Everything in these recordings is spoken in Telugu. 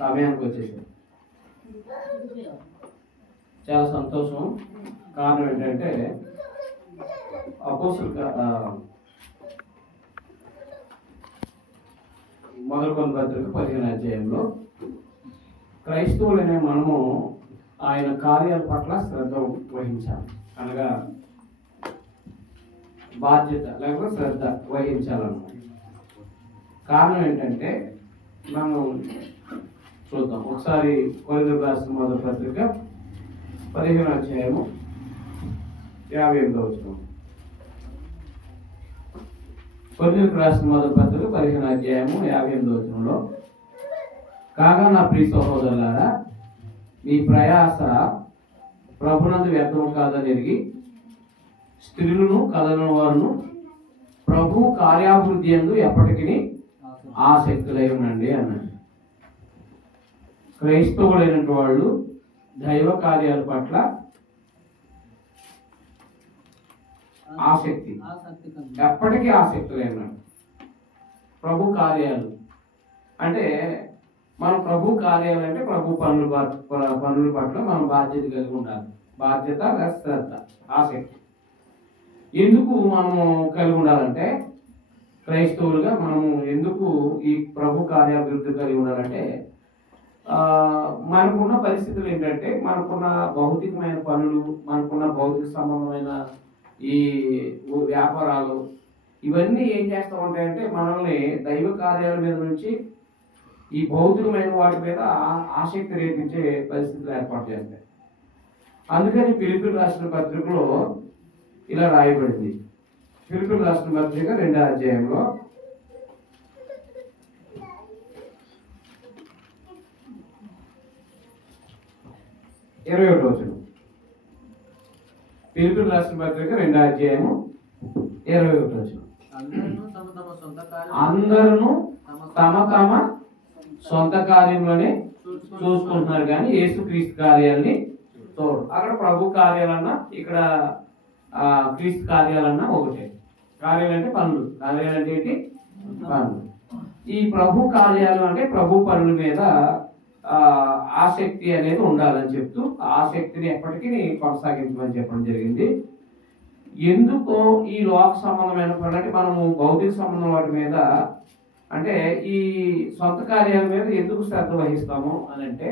సమయానికి వచ్చేసాం. చాలా సంతోషం. కారణం ఏంటంటే అపోస్తలుల మొదటి పత్రిక 15వ అధ్యాయంలో క్రైస్తవులనే మనము ఆయన కార్యాల పట్ల శ్రద్ధ వహించాలి, అనగా బాధ్యత లేకపోతే శ్రద్ధ వహించాలన్నమాట. కారణం ఏంటంటే మనం చూద్దాం ఒకసారి. కొరింథీయులకు రాసిన మొదటి పత్రిక 15వ అధ్యాయము 58వ వచనం. కొరింథీయులకు రాసిన మొదటి పత్రిక 15వ అధ్యాయము 58వ వచనంలో, కాగా నా ప్రియ సహోదరులారా, మీ ప్రయాస ప్రభునందు వ్యర్థం కాదని ఎరిగి స్త్రీలను కథలను వారును ప్రభు కార్యాభివృద్ధి యందు ఎప్పటికీ ఆసక్తులై ఉండండి అన్నాడు. క్రైస్తవులైనటువంటి వాళ్ళు దైవ కార్యాల పట్ల ఆసక్తి, ఎప్పటికీ ఆసక్తులై ఉన్నాడు. ప్రభు కార్యాలు అంటే మనం ప్రభు కార్యాలు అంటే ప్రభు పనుల పట్ల మనం బాధ్యత కలిగి ఉండాలి. బాధ్యత, శ్రద్ధ, ఆసక్తి. ఎందుకు మనము కలిగి ఉండాలంటే, క్రైస్తవులుగా మనము ఎందుకు ఈ ప్రభు కార్యాభివృద్ధి కలిగి ఉండాలంటే, మనకున్న పరిస్థితులు ఏంటంటే, మనకున్న భౌతికమైన పనులు, మనకున్న భౌతిక సంబంధమైన ఈ వ్యాపారాలు, ఇవన్నీ ఏం చేస్తూ ఉంటాయంటే మనల్ని దైవ కార్యాల మీద నుంచి ఈ భౌతికమైన వాటి మీద ఆసక్తి రేపించే పరిస్థితులు ఏర్పాటు చేస్తాయి. అందుకని ఫిలిప్పీయులకు రాసిన పత్రికలో ఇలా రాయబడింది. ఫిలిప్పీయులకు రాసిన పత్రిక 2వ అధ్యాయంలో 21వ వచనం. ఫిలిప్పీయులకు రాసిన పత్రిక 2వ అధ్యాయము 21వ వచనం. అందరూ తమ తమ సొంత కార్యంలోనే చూసుకుంటున్నారు కానీ యేసుక్రీస్తు కార్యాలని చూడు. అక్కడ ప్రభు కార్యాలన్నా ఇక్కడ క్రీస్తు కార్యాలన్నా ఒకటే. కార్యాలు అంటే పనులు, కార్యాలు అంటే ఏంటి? పనులు. ఈ ప్రభు కార్యాలు అంటే ప్రభు పనుల మీద ఆసక్తి అనేది ఉండాలని చెప్తూ ఆసక్తిని ఎప్పటికీ కొనసాగించమని చెప్పడం జరిగింది. ఎందుకో ఈ లోక సంబంధమైన పనులు అంటే మనము భౌతిక సంబంధం వాటి మీద అంటే ఈ సొంత కార్యాల మీద ఎందుకు శ్రద్ధ వహిస్తాము అని అంటే,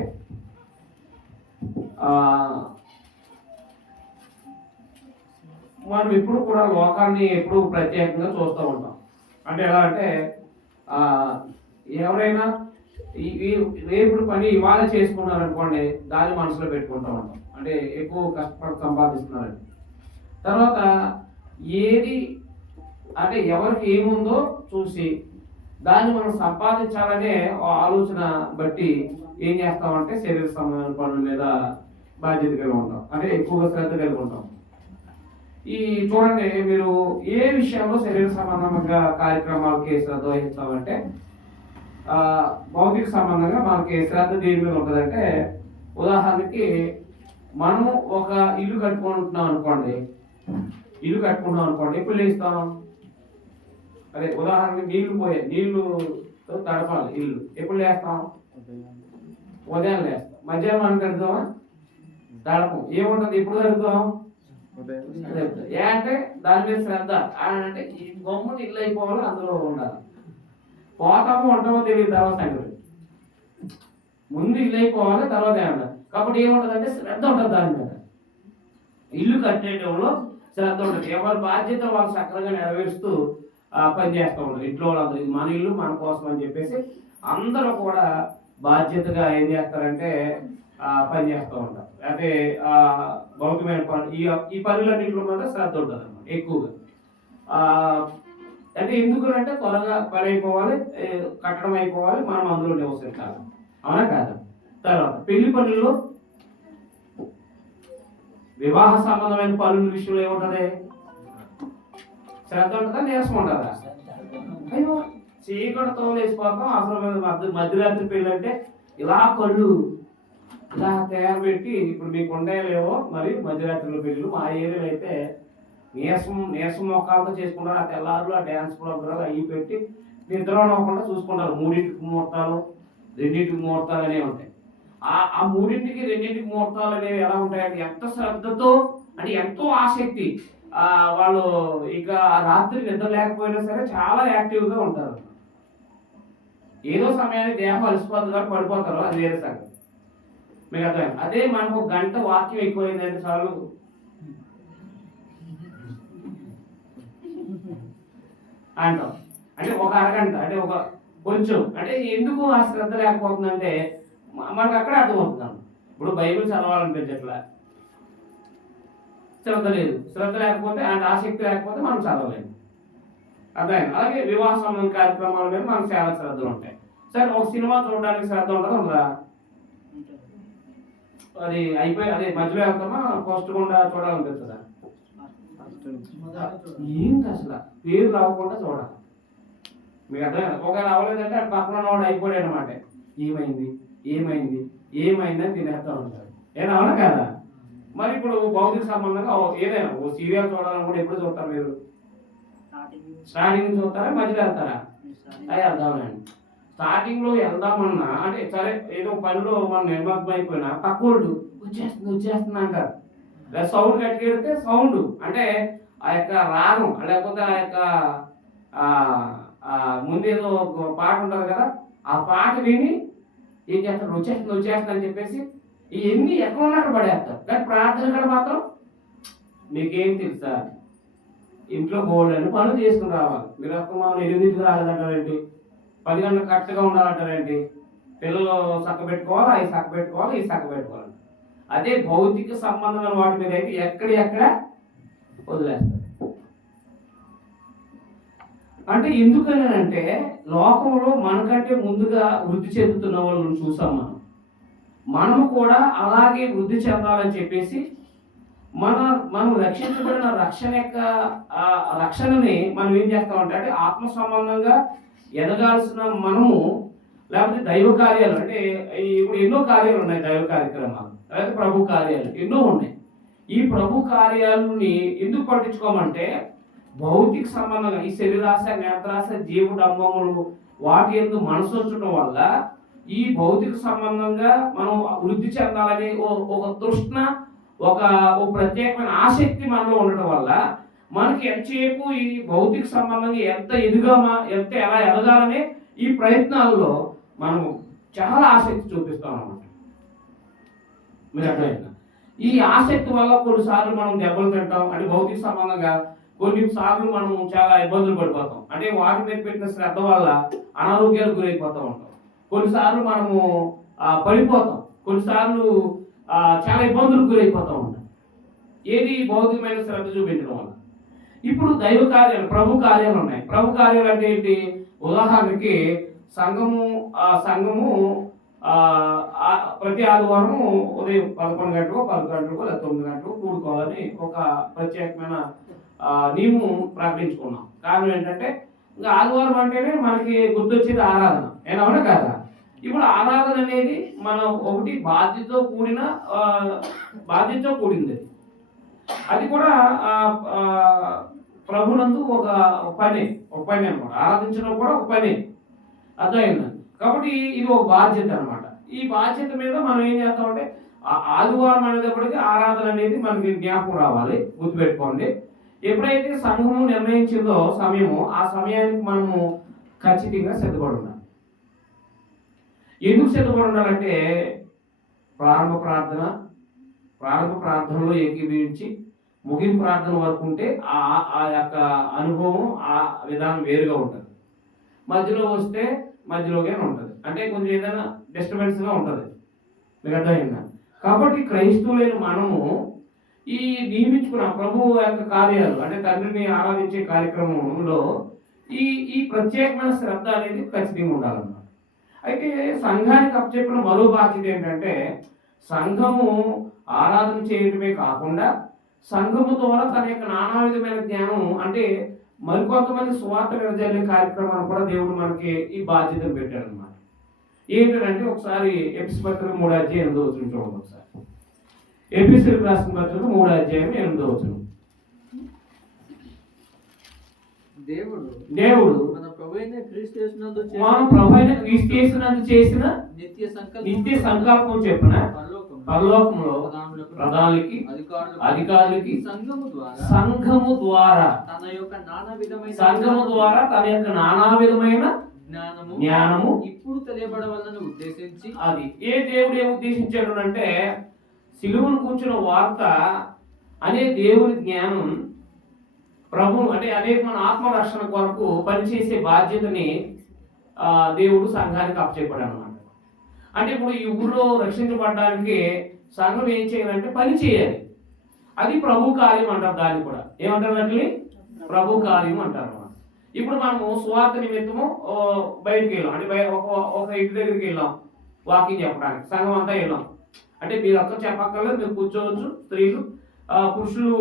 మనం ఎప్పుడు కూడా లోకాన్ని ఎప్పుడు ప్రత్యేకంగా చూస్తూ ఉంటాం. అంటే ఎలా అంటే ఎవరైనా రేపుడు పని ఇవాళ చేసుకున్నారనుకోండి, దాన్ని మనసులో పెట్టుకుంటూ ఉంటాం. అంటే ఎక్కువ కష్టపడి సంపాదిస్తున్నారని. తర్వాత ఏది అంటే ఎవరికి ఏముందో చూసి దాన్ని మనం సంపాదించాలనే ఆలోచన బట్టి ఏం చేస్తామంటే శరీర సంబంధమైన పనుల మీద బాధ్యత కలిగి ఉంటాం, అంటే ఎక్కువగా శ్రద్ధ కలిగి ఉంటాం. ఈ చూడండి, మీరు ఏ విషయంలో శరీర సంబంధంగా కార్యక్రమాలకి శ్రద్ధ వహిస్తామంటే, భౌతిక సంబంధంగా మనకి శ్రద్ధ దేని మీద ఉంటుందంటే, ఉదాహరణకి మనము ఒక ఇల్లు కట్టుకుంటున్నాం అనుకోండి, ఎప్పుడు లేస్తాం? అదే ఉదాహరణకి నీళ్లు తడపాలి, ఇల్లు ఎప్పుడు లేస్తాం? ఉదయం లేస్తాం. మధ్యాహ్నం అని కడుతామా? తడపం. ఏముంటుంది? ఎప్పుడు కడుగుతాం? ఏ అంటే దాని మీద శ్రద్ధ. అంటే ఈ బొమ్మను ఇల్లు అయిపోవాలి, అందులో ఉండాలి. పోతామో ఉంటామో తెలియదు తర్వాత సంగతి. ముందు ఇల్లు అయిపోవాలి, తర్వాత ఏమన్నా. కాబట్టి ఏముంటుంది అంటే శ్రద్ధ ఉంటుంది దాని మీద. ఇల్లు కట్టేయడంలో శ్రద్ధ ఉంటుంది. ఎవరి బాధ్యత వాళ్ళు సక్రమంగా నెరవేరుస్తూ పని చేస్తూ ఉంటారు. ఇంట్లో వాళ్ళందరూ ఇది మన ఇల్లు మన కోసం అని చెప్పేసి అందరూ కూడా బాధ్యతగా ఏం చేస్తారంటే పని చేస్తూ ఉంటారు. అయితే భౌతికమైన పనులు ఈ పనులన్నింటిలో మీద శ్రద్ధ ఉంటుంది అన్నమాట ఎక్కువగా. అంటే ఎందుకు అంటే త్వరగా పని అయిపోవాలి, కట్టడం అయిపోవాలి, మనం అందులో నివసించాలి. అవునా కాదు? తర్వాత పెళ్లి పనుల్లో వివాహ సంబంధమైన పనుల విషయంలో ఏముంటది? శ్రద్ధ ఉంటుందా, నీరసం ఉంటుందా? అయ్యో చీకటితో వేసిపోతాం. అసలు మధ్యరాత్రి పెళ్ళి అంటే ఇలా కళ్ళు ఇలా తయారు పెట్టి, ఇప్పుడు మీకు ఉండేలేవో మరి మధ్యరాత్రిలో పెళ్ళి. మా ఏరియాలో అయితే నీరసం మొక్కలతో చేసుకుంటారు. ఆ తెల్లారులు ఆ డ్యాన్స్ ప్రోగ్రాలు అవి పెట్టి నిద్ర అవ్వకుండా చూసుకుంటారు. 3 ముహూర్తాలు రెండింటికి ముహూర్తాలు అనేవి ఉంటాయి. ఆ మూడింటికి రెండింటికి ముహూర్తాలు అనేవి ఎలా ఉంటాయంటే ఎంత శ్రద్ధతో అంటే ఎంతో ఆసక్తి, వాళ్ళు ఇక రాత్రి నిద్ర లేకపోయినా సరే చాలా యాక్టివ్గా ఉంటారు. ఏదో సమయానికి దేహం అలసిపోతుంది కాబట్టి పడిపోతారు, అది వేరే సంగతి. మీకు అర్థమైంది. అదే మనకు గంట వాక్యం ఎక్కువైందంటే చాలు అంటాం. అంటే ఒక అరగంట అంటే ఒక కొంచెం అంటే ఎందుకు ఆ శ్రద్ధ లేకపోతుందంటే మనకు అక్కడే అర్థమవుతున్నాం. ఇప్పుడు బైబిల్ చదవాలనిపించట్లా, శ్రద్ధ లేదు. శ్రద్ధ లేకపోతే అంటే ఆసక్తి లేకపోతే మనం చదవలేము. అర్థమైంది. అలాగే వివాహ సంబంధ కార్యక్రమాల మీద మనకు చాలా శ్రద్ధలు ఉంటాయి. సరే ఒక సినిమా చూడడానికి శ్రద్ధ ఉండదు ఉండదా? అది అయిపోయి అదే మధ్యలో వెళ్తామా ఫస్ట్ గుండా చూడాలనిపిస్తుందా? ఏంటి అసలు పేరు రావకుండా చూడాలి. మీకు అర్థమైంది. ఒకవేళ అవ్వలేదంటే పక్కన వాడు అయిపోయాడు అనమాట. ఏమైంది ఏమైంది ఏమైంది అని తినేస్తూ ఉంటారు. ఏనా అవునా కదా? మరి ఇప్పుడు భౌతిక సంబంధంగా ఏదైనా ఓ సీరియల్ చూడాలనుకుంటే ఎప్పుడు చూస్తారు మీరు? స్టార్టింగ్ నుంచి చూస్తారా మధ్యలో వెళ్తారా? అది వెళ్దామనండి. స్టార్టింగ్ లో వెళ్దామన్నా అంటే సరే ఏదో పనిలో మనం నిర్మగ్నం అయిపోయినా పక్కోళ్ళు వచ్చేస్తుంది అంటారు. సౌండ్ కట్టుకెడితే సౌండ్ అంటే ఆ యొక్క రాగం లేకపోతే ఆ యొక్క ముందేదో ఒక పాట ఉంటుంది కదా, ఆ పాట విని ఏం చేస్తారు, వచ్చేస్తుంది అని చెప్పేసి ఇవన్నీ ఎక్కడ ఉన్నా అక్కడ పడేస్తారు. కానీ ప్రార్థన కూడా మాత్రం మీకేం తెలుసా, ఇంట్లో బోర్డు అని పనులు చేసుకుని రావాలి. మీరు మనం 8ంటికి రాలేదంటారేంటి, 10 గంటలకు కరెక్ట్గా ఉండాలంటారేంటి, పిల్లలు చక్క పెట్టుకోవాలి, అవి చక్క పెట్టుకోవాలి, ఈ చక్క పెట్టుకోవాలి. అదే భౌతిక సంబంధమైన వాటి మీద అయితే ఎక్కడ వదిలేస్తారు. అంటే ఎందుకని అంటే లోకంలో మనకంటే ముందుగా వృద్ధి చెందుతున్న వాళ్ళని చూసాం. మనము కూడా అలాగే వృద్ధి చెందాలని చెప్పేసి మనం రక్షించబడిన రక్షణ యొక్క రక్షణని మనం ఏం చేస్తామంటే అంటే ఆత్మ సంబంధంగా ఎదగాల్సిన మనము లేకపోతే దైవ కార్యాలు అంటే ఇప్పుడు ఎన్నో కార్యాలు ఉన్నాయి, దైవ కార్యక్రమాలు లేకపోతే ప్రభు కార్యాలు ఎన్నో ఉన్నాయి. ఈ ప్రభు కార్యాలని ఎందుకు పట్టించుకోమంటే భౌతిక సంబంధంగా ఈ శరీరాశ నేత్రాశ జీవుడంబములు వాటి ఎందు మనసు ఉంచడం వల్ల ఈ భౌతిక సంబంధంగా మనం వృద్ధి చెందాలని ఒక తృష్ణ ఒక ప్రత్యేకమైన ఆసక్తి మనలో ఉండటం వల్ల మనకి ఎంతసేపు ఈ భౌతిక సంబంధంగా ఎంత ఎలా ఎదగాలనే ఈ ప్రయత్నాల్లో మనం చాలా ఆసక్తి చూపిస్తాం అన్నమాట. మీరు అర్థమైందా? ఈ ఆసక్తి వల్ల కొన్నిసార్లు మనం దెబ్బలు తింటాం. అంటే భౌతిక సంబంధంగా కొన్నిసార్లు మనం చాలా ఇబ్బందులు పడిపోతాం. అంటే వాటి మీద పెట్టిన శ్రద్ధ వల్ల అనారోగ్యాలకు గురైపోతూ ఉంటాం. కొన్నిసార్లు మనము పడిపోతాం, కొన్నిసార్లు చాలా ఇబ్బందులకు గురైపోతూ ఉంటాం. ఏది భౌతికమైన శ్రద్ధ చూపించడం వల్ల. ఇప్పుడు దైవ కార్యాలు ప్రభు కార్యాలు ఉన్నాయి. ప్రభు కార్యాలు అంటే ఏంటి? ఉదాహరణకి సంఘము ప్రతి ఆదివారం ఉదయం 11 గంటలకు 10 గంటలకు లేదా 9 గంటలకు కూడుకోవాలని ఒక ప్రత్యేకమైన నియమం ప్రకటించుకున్నాం. కారణం ఏంటంటే ఇంకా ఆదివారం అంటేనే మనకి గుర్తొచ్చేది ఆరాధన. ఏమన్నా కదా? ఇప్పుడు ఆరాధన అనేది మనం ఒకటి బాధ్యతతో కూడింది. అది కూడా ప్రభునందు ఒక పని అనమాట. ఆరాధించడం కూడా ఒక పని, అర్థమైంది. కాబట్టి ఇది ఒక బాధ్యత అనమాట. ఈ బాధ్యత మీద మనం ఏం చేస్తామంటే ఆదివారం అనేటప్పటికీ ఆరాధన అనేది మనకి జ్ఞాపకం రావాలి. గుర్తుపెట్టుకోండి. ఎప్పుడైతే సంఘము నిర్ణయించిందో సమయము, ఆ సమయానికి మనము ఖచ్చితంగా సిద్ధపడి ఉండాలి. ఎందుకు సిద్ధపడి ఉండాలంటే ప్రారంభ ప్రార్థనలో ఏకీభవించి ముగింపు ప్రార్థన వరకు ఉంటే ఆ యొక్క అనుభవం ఆ విధానం వేరుగా ఉంటుంది. మధ్యలో వస్తే మధ్యలోనే ఉంటుంది, అంటే కొంచెం ఏదైనా డిస్టర్బెన్స్గా ఉంటుంది. మీకు అర్థమైందా? కాబట్టి క్రైస్తవులైన మనము ఈ నియమించుకున్న ప్రభు యొక్క కార్యాలు అంటే తండ్రిని ఆరాధించే కార్యక్రమంలో ఈ ప్రత్యేకమైన శ్రద్ధ అనేది ఖచ్చితంగా ఉండాలన్నమాట. అయితే సంఘానికి అప్పచెప్పిన మరో బాధ్యత ఏంటంటే సంఘము ఆరాధన చేయడమే కాకుండా సంఘము ద్వారా తన యొక్క నానా విధమైన జ్ఞానం అంటే మరికొంతమంది సువార్త విరజల్లే కార్యక్రమాలు కూడా దేవుడు మనకి ఈ బాధ్యతను పెట్టాడు అనమాట. ఏంటంటే ఒకసారి ఎఫెసీయులకు పత్రిక 3:8 చూడండి. ఒకసారి ఎఫెసీయులకు రాసిన పత్రిక 3:8 దేవుడు మన ప్రభు అయిన క్రీస్తు యేసునందు చేసిన నిత్య సంకల్పం చెప్పున పరలోకంలో ప్రధానులకి అధికారులకి సంఘము ద్వారా తన యొక్క నానా విధమైన జ్ఞానము ఇప్పుడు తెలియబడవాలని ఉద్దేశించి, అది ఏ దేవుడు ఏం ఉద్దేశించాడు అంటే సిలువను కూర్చున్న వార్త అనే దేవుని జ్ఞానం ప్రభు అంటే అనేక మన ఆత్మరక్షణ కొరకు పనిచేసే బాధ్యతని దేవుడు సంఘానికి అప్పచెప్పాడు అనమాట. అంటే ఇప్పుడు ఈ ఊళ్ళో రక్షించబడడానికి సంఘం ఏం చేయాలంటే పని చేయాలి. అది ప్రభు కార్యం అంటారు. దాన్ని కూడా ఏమంటారు అంటే ప్రభు కార్యం అంటారు అన్నమాట. ఇప్పుడు మనము స్వార్థ నిమిత్తము బయటికి వెళ్ళాం, అంటే ఒక ఇంటి దగ్గరికి వెళ్ళాం వాకింగ్ చెప్పడానికి, సంఘం అంతా వెళ్ళాం. అంటే మీరు ఒక్క చెప్పక్కర్లేదు, మీరు కూర్చోవచ్చు. స్త్రీలు పురుషులు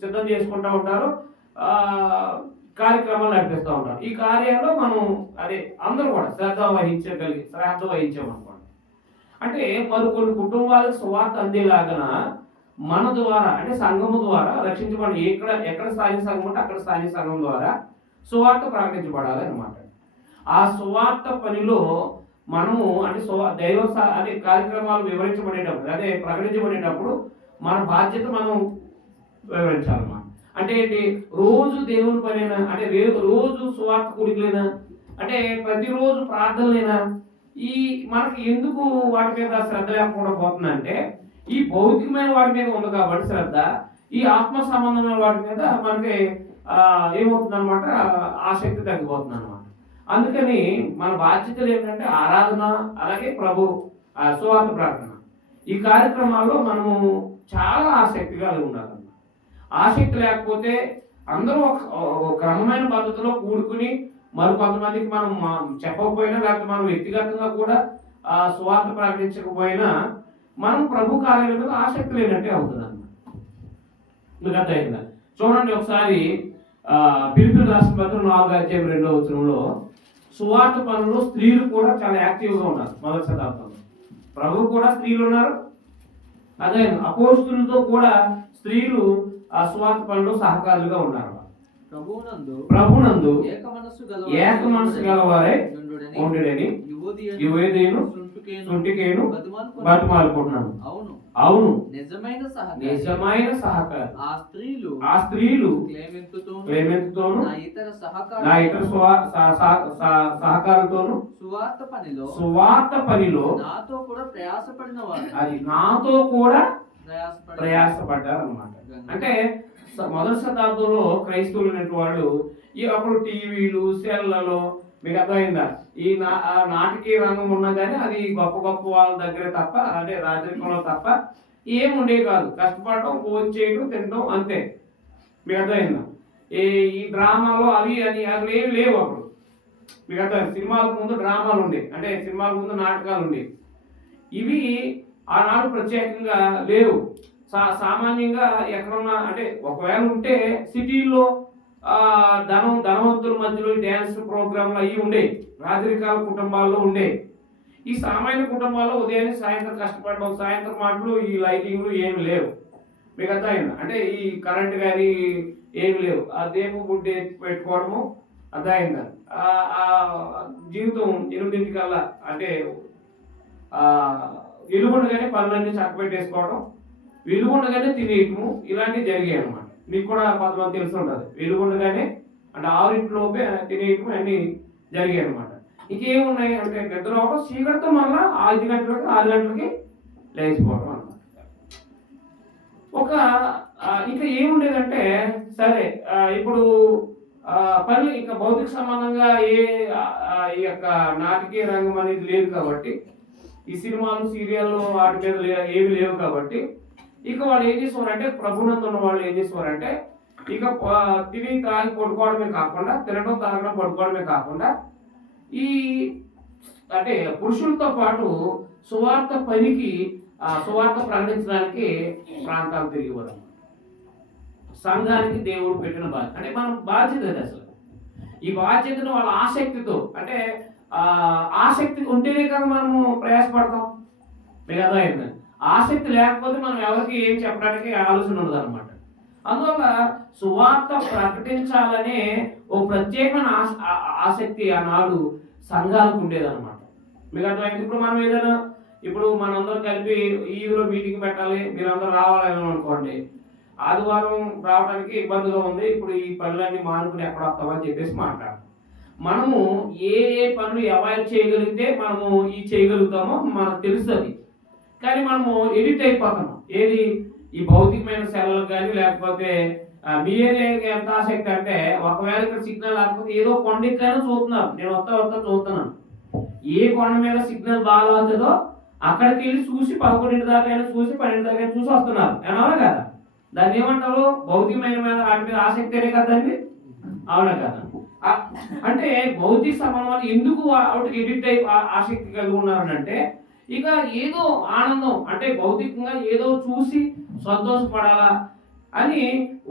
సిద్ధం చేసుకుంటూ ఉంటారు, కార్యక్రమాలు నడిపిస్తూ ఉంటారు. ఈ కార్యాల్లో మనం అదే అందరూ కూడా శ్రద్ధ వహించామనుకోండి. అంటే కొన్ని కుటుంబాలకు సువార్త అందేలాగన మన ద్వారా అంటే సంఘము ద్వారా రక్షించబడి ఎక్కడ స్థానిక సంఘం ఉంటే అక్కడ స్థానిక సంఘం ద్వారా సువార్త ప్రకటించబడాలి అనమాట. ఆ సువార్త పనిలో మనము అంటే దైవ అదే కార్యక్రమాలు వివరించబడేటప్పుడు అదే ప్రకటించబడేటప్పుడు మన బాధ్యత మనం వివరించాలన్నమాట. అంటే ఏంటి, రోజు దేవుని పనేనా, అంటే రోజు సువార్త కూడికలేనా, అంటే ప్రతిరోజు ప్రార్థనలేనా, ఈ మనకి ఎందుకు వాటి మీద శ్రద్ధ లేకుండా పోతుందంటే ఈ భౌతికమైన వాటి మీద ఉంది కాబట్టి శ్రద్ధ, ఈ ఆత్మ సంబంధమైన వాటి మీద మనకి ఏమవుతుంది అనమాట, ఆసక్తి తగ్గిపోతుంది అనమాట. అందుకని మన బాధ్యతలు ఏంటంటే ఆరాధన, అలాగే ప్రభు సువార్త ప్రార్థన, ఈ కార్యక్రమాల్లో మనము చాలా ఆసక్తి కలిగి ఉండాలన్నమాట. ఆసక్తి లేకపోతే అందరూ ఒక క్రమమైన పద్ధతిలో కూడుకుని కొంతమందికి మనం చెప్పకపోయినా లేకపోతే మనం వ్యక్తిగతంగా కూడా సువార్త ప్రకటించకపోయినా మనం ప్రభు కార్యాల మీద ఆసక్తి లేనట్టే అవుతుంది అన్నమాట. మీకు అర్థమైందా? చూడండి ఒకసారి ఫిలిప్పీయులకు రాసిన పత్రిక 4:2 సువార్త పనులు స్త్రీలు కూడా చాలా యాక్టివ్గా ఉన్నారు. మొదటి శతాబ్దంలో ప్రభు కూడా స్త్రీలు ఉన్నారు. అదే అపోస్తులతో కూడా స్త్రీలు ఆ సువార్త పనులు సహకారులుగా ఉన్నారు. ప్రభునందు ఏక మనసు గలవారే ఉండుడని యువదేను సుంటికేను బతిమాలుకుంటున్నాను. అవును, నిజమైన సహకారం ఆ స్త్రీలు క్లేమెంతుతోను నా ఇతర సహకారులతోను సువార్త పనిలో నాతో కూడా ప్రయాసపడ్డారు అన్నమాట. అంటే మొదటి శతాబ్దంలో క్రైస్తవులు వాళ్ళు అప్పుడు టీవీలు సెల్లలో మీకు అర్థమైందా, ఈ నాటికీ రంగం ఉన్నా కానీ అది గొప్ప గొప్ప వాళ్ళ దగ్గర తప్ప, అంటే రాజరికంలో తప్ప ఏముండే కాదు. కష్టపడటం, భోజనం చేయడం, తినడం అంతే. మీకు అర్థమైందా? ఈ డ్రామాలు అవి ఏమి లేవు అప్పుడు. మీకు అర్థమైంది? సినిమాలకు ముందు డ్రామాలు ఉండేవి, అంటే సినిమాలకు ముందు నాటకాలు ఉండేవి. ఇవి ఆనాడు ప్రత్యేకంగా లేవు. సామాన్యంగా ఎక్కడున్నా, అంటే ఒకవేళ ఉంటే సిటీల్లో ధనవంతుల మధ్యలో డ్యాన్స్ ప్రోగ్రాంలు అవి ఉండేవి, రాజరికాల కుటుంబాల్లో ఉండేవి. ఈ సామాన్య కుటుంబాల్లో ఉదయాన్నే సాయంత్రం కష్టపడడం, సాయంత్రం మాటలు, ఈ లైటింగ్లు ఏమి లేవు. మీకు అర్థమైందా? అంటే ఈ కరెంట్ కానీ ఏమి లేవు. ఆ దేపు గుడ్డి పెట్టుకోవడము అర్థమైందా? జీవితం 8 అంటే వెలుగుండగానే పనులన్నీ చక్కబెట్టేసుకోవడం, వెలుగుండగానే తినేయటము, ఇలాంటివి జరిగాయి అన్నమాట. మీకు కూడా కొంతమంది తెలిసి ఉంటుంది. వెలుగుండగానే అంటే 6 తినేయటం అన్నీ జరిగాయి అనమాట. ఇంకేమున్నాయి అంటే నిద్రపోవడం, చీకటితో మళ్ళీ 6 గంటలకి లేచిపోవడం అనమాట. ఇంకా ఏముండేదంటే సరే ఇప్పుడు పని ఇంకా భౌతిక సంబంధంగా ఈ యొక్క నాటకీయ రంగం అనేది లేదు కాబట్టి, ఈ సినిమాలు సీరియళ్ళు వాటి మీద ఏమి లేవు కాబట్టి, ఇక వాళ్ళు ఏం చేసేవారంటే ప్రభునందు ఉన్న వాళ్ళు ఏం చేసేవారంటే ఇక తిని తాగి పడుకోవడమే కాకుండా, తినడం తాగడం పడుకోవడమే కాకుండా, ఈ అంటే పురుషులతో పాటు సువార్త పనికి సువార్త ప్రకటించడానికి ప్రాంతాలు తిరిగేవారు. సంఘానికి దేవుడు పెట్టిన బాధ్యత, అంటే మనం బాధ్యత అది. అసలు ఈ బాధ్యతను వాళ్ళ ఆసక్తితో, అంటే ఆసక్తి ఉంటేనే కదా మనము ప్రయాసపడతాం. మీకు అర్థమైంది? ఆసక్తి లేకపోతే మనం ఎవరికి ఏం చెప్పడానికి ఆలోచన ఉండదు అనమాట. అందువల్ల సువార్త ప్రకటించాలనే ఓ ప్రత్యేకమైన ఆసక్తి ఆనాడు సంఘాలకు ఉండేదన్నమాట. మీకు అర్థమైంది. ఇప్పుడు మనం ఏదైనా ఇప్పుడు మనందరం కలిపి ఈదులో మీటింగ్ పెట్టాలి, మీరు అందరూ రావాలని అనుకోండి. ఆదివారం రావడానికి ఇబ్బందిగా ఉంది, ఇప్పుడు ఈ పనులన్నీ మానుకుని ఎక్కడ వస్తామని చెప్పేసి మాట్లాడతాం. మనము ఏ ఏ పనులు అవాయిడ్ చేయగలిగితే మనము ఈ చేయగలుగుతామో మనకు తెలుస్తుంది. కానీ మనము ఎడిట్ అయిపోతాము. ఏది ఈ భౌతికమైన సెలవులు కానీ లేకపోతే మీరే ఎంత ఆసక్తి అంటే ఒకవేళ ఇక్కడ సిగ్నల్ లేకపోతే ఏదో కొండకైనా చూస్తున్నారు, నేను వస్తా చూస్తున్నాను. ఏ కొండ మీద సిగ్నల్ బాగా అవుతుందో అక్కడికి వెళ్ళి చూసి 11 దాకా అయినా చూసి 12 దాకా చూసి వస్తున్నారు. అవునా కదా? దాన్ని ఏమంటారు? భౌతికమైన మీద వాటి మీద ఆసక్తినే కదండి. అవునా కదా? అంటే భౌతిక సంబంధాలు ఎందుకు వాటికి ఎడిట్ అయి ఆసక్తి కలిగి ఉన్నారంటే ఇక ఏదో ఆనందం అంటే భౌతికంగా ఏదో చూసి సంతోషపడాలా అని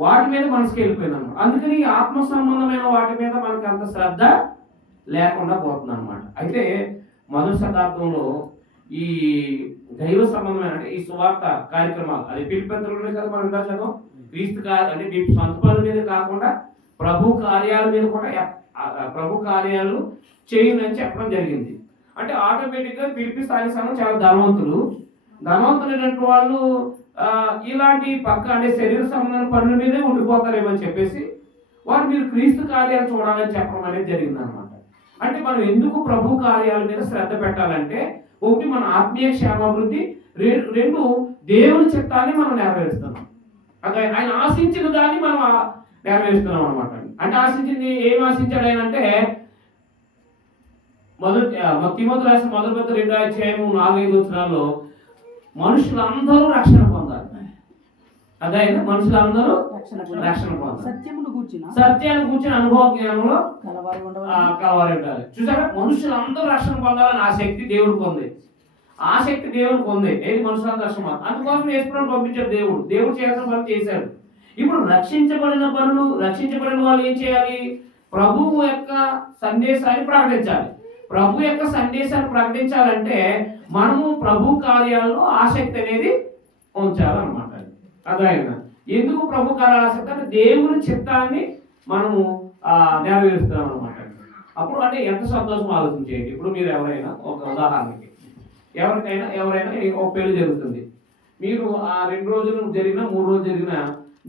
వాటి మీద మనసుకి వెళ్ళిపోయింది అనమాట. అందుకని ఆత్మ సంబంధమైన వాటి మీద మనకి అంత శ్రద్ధ లేకుండా పోతుంది అనమాట. అయితే మొదటి శతాబ్దంలో ఈ దైవ సంబంధమైన అంటే ఈ సువార్త కార్యక్రమాలు అది పిలిపెత్తలనే కదా మనం ఇంకా చదవం. క్రీస్తు అంటే మీ సొంత పనుల మీద కాకుండా ప్రభు కార్యాల మీద కూడా ప్రభు కార్యాలు చేయని చెప్పడం జరిగింది. అంటే ఆటోమేటిక్గా పిలిపి స్థానిక సంఘం చాలా ధనవంతులైనటువంటి వాళ్ళు ఇలాంటి పక్క అంటే శరీర సంబంధమైన పనుల మీదే ఉండిపోతారేమని చెప్పేసి వారు మీరు క్రీస్తు కార్యాలు చూడాలని చెప్పడం అనేది జరిగింది అనమాట. అంటే మనం ఎందుకు ప్రభు కార్యాల మీద శ్రద్ధ పెట్టాలంటే ఒకటి మన ఆత్మీయ క్షేమాభివృద్ధి, రెండు దేవుని చిత్తాన్ని మనం నెరవేరుస్తున్నాం. అదే ఆయన ఆశించిన దాన్ని మనం నెరవేరుస్తున్నాం అనమాట. అంటే ఆశించింది ఏం ఆశించాడు ఆయన అంటే తిమోతి రాసిన మొదటి పత్రిక 2వ అధ్యాయము 4-5 వచనాల్లో మనుషులందరూ రక్షణ పొందాలి. అదే మనుషులందరూ రక్షణ పొందాలి. సత్యాన్ని కూర్చిన అనుభవ జ్ఞానంలో కలవారి ఉండాలి. చూసారా, మనుషులందరూ రక్షణ పొందాలని ఆసక్తి దేవుడికి ఉంది. ఆసక్తి దేవుడికి ఉంది. ఏది మనుషులందరూ రక్షణ పొందాలి. అందుకోసం యేసుప్రభువుని పంపించాడు దేవుడు చేయాల్సిన పనులు చేశాడు. ఇప్పుడు రక్షించబడిన వాళ్ళు ఏం చేయాలి? ప్రభువు యొక్క సందేశాన్ని ప్రకటించాలి. ప్రభు యొక్క సందేశాన్ని ప్రకటించాలంటే మనము ప్రభు కార్యాలలో ఆసక్తి అనేది ఉంచాలన్నమాట. అదైనా ఎందుకు ప్రభు కార్యాల ఆసక్తి అంటే దేవుని చిత్తాన్ని మనము నెరవేరుస్తాం అనమాట. అప్పుడు అంటే ఎంత సంతోషం ఆలోచించేయండి. ఇప్పుడు మీరు ఎవరైనా ఒక ఉదాహరణకి ఎవరైనా ఒక పెళ్లి జరుగుతుంది. మీరు ఆ 2 రోజులు జరిగినా 3 రోజులు జరిగినా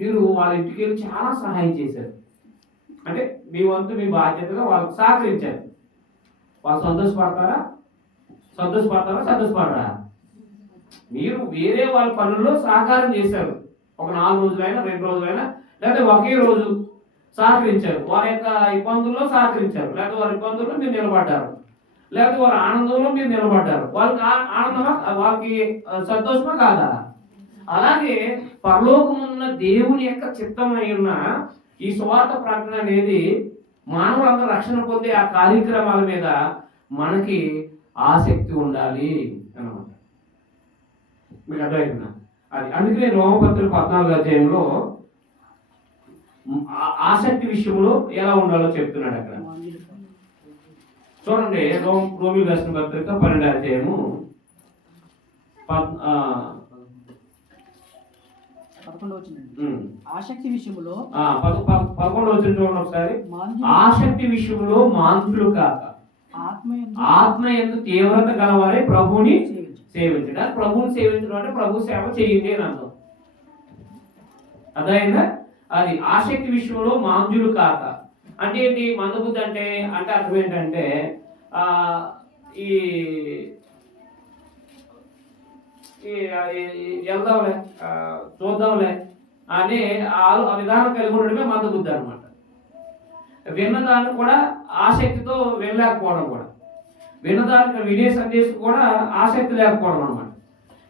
మీరు వాళ్ళ ఇంటికి వెళ్ళి చాలా సహాయం చేశారు. అంటే మీ వంతు మీ బాధ్యతగా వాళ్ళకి సహకరించారు. వాళ్ళు సంతోషపడరా? మీరు వేరే వాళ్ళ పనుల్లో సహకారం చేశారు. ఒక 4 రోజులైనా 2 రోజులైనా లేదా ఒకే రోజు సహకరించారు. వారి యొక్క ఇబ్బందుల్లో సహకరించారు, లేదా వారి ఇబ్బందుల్లో మీరు నిలబడ్డారు, లేకపోతే వారి ఆనందంలో మీరు నిలబడ్డారు. వాళ్ళకి ఆనందమా, వాళ్ళకి సంతోషమా కాదా? అలాగే పరలోకమున్న దేవుని యొక్క చిత్తమై ఉన్న ఈ సువార్త ప్రకటన అనేది మానవులందరూ రక్షణ పొందే ఆ కార్యక్రమాల మీద మనకి ఆసక్తి ఉండాలి అన్నమాట. మీకు అర్థమవుతుందా? అది అందుకనే రోమపత్రిక 14వ అధ్యాయంలో ఆసక్తి విషయంలో ఎలా ఉండాలో చెప్తున్నాడు అక్కడ. చూడండి, రోమిలకు రాసిన పత్రిక 12వ అధ్యాయము 11వ వచనం. ఆసక్తి విషయంలో 11వ వచనం చూడండి ఒకసారి. ఆసక్తి విషయంలో మాంద్యులు కాక ఆత్మయందు తీవ్రత గలవారే ప్రభువుని సేవించడం. ప్రభువుని సేవించడం అంటే ప్రభు సేవ చేయండి అని అర్థం. అదైందా? అది ఆసక్తి విషయంలో మాంద్యులు కాక అంటే ఏంటి? మందబుద్ధి అంటే అర్థం ఏంటంటే ఈ వెళ్దాంలే చూద్దాంలే అని ఆ విధానం కలిగి ఉండడమే మందబుద్ధి అనమాట. విన్నదాన్ని కూడా ఆసక్తితో వెళ్ళలేకపోవడం, కూడా విన్నదానికి వినే సందేశం కూడా ఆసక్తి లేకపోవడం అనమాట.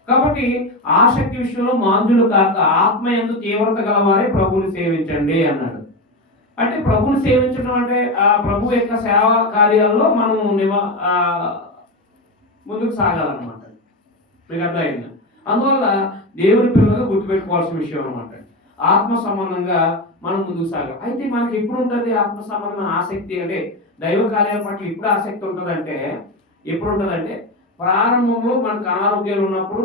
కాబట్టి ఆసక్తి విషయంలో మాంద్యులు కాక ఆత్మయందు తీవ్రత గలవారే ప్రభువుని సేవించండి అన్నాడు. అంటే ప్రభువుని సేవించడం అంటే ఆ ప్రభు యొక్క సేవా కార్యాల్లో మనం ముందుకు సాగాలన్నమాట. మీకు అర్థమైంది? అందువల్ల దేవుని పిల్లలుగా గుర్తుపెట్టుకోవాల్సిన విషయం అనమాట. ఆత్మ సంబంధంగా మనం ముందుకు సాగాలి. అయితే మనకి ఎప్పుడు ఉంటుంది ఆత్మ సంబంధమైన ఆసక్తి? అంటే దైవ కార్యాల పట్ల ఎప్పుడు ఆసక్తి ఉంటుందంటే ప్రారంభంలో మనకు అనారోగ్యాలు ఉన్నప్పుడు,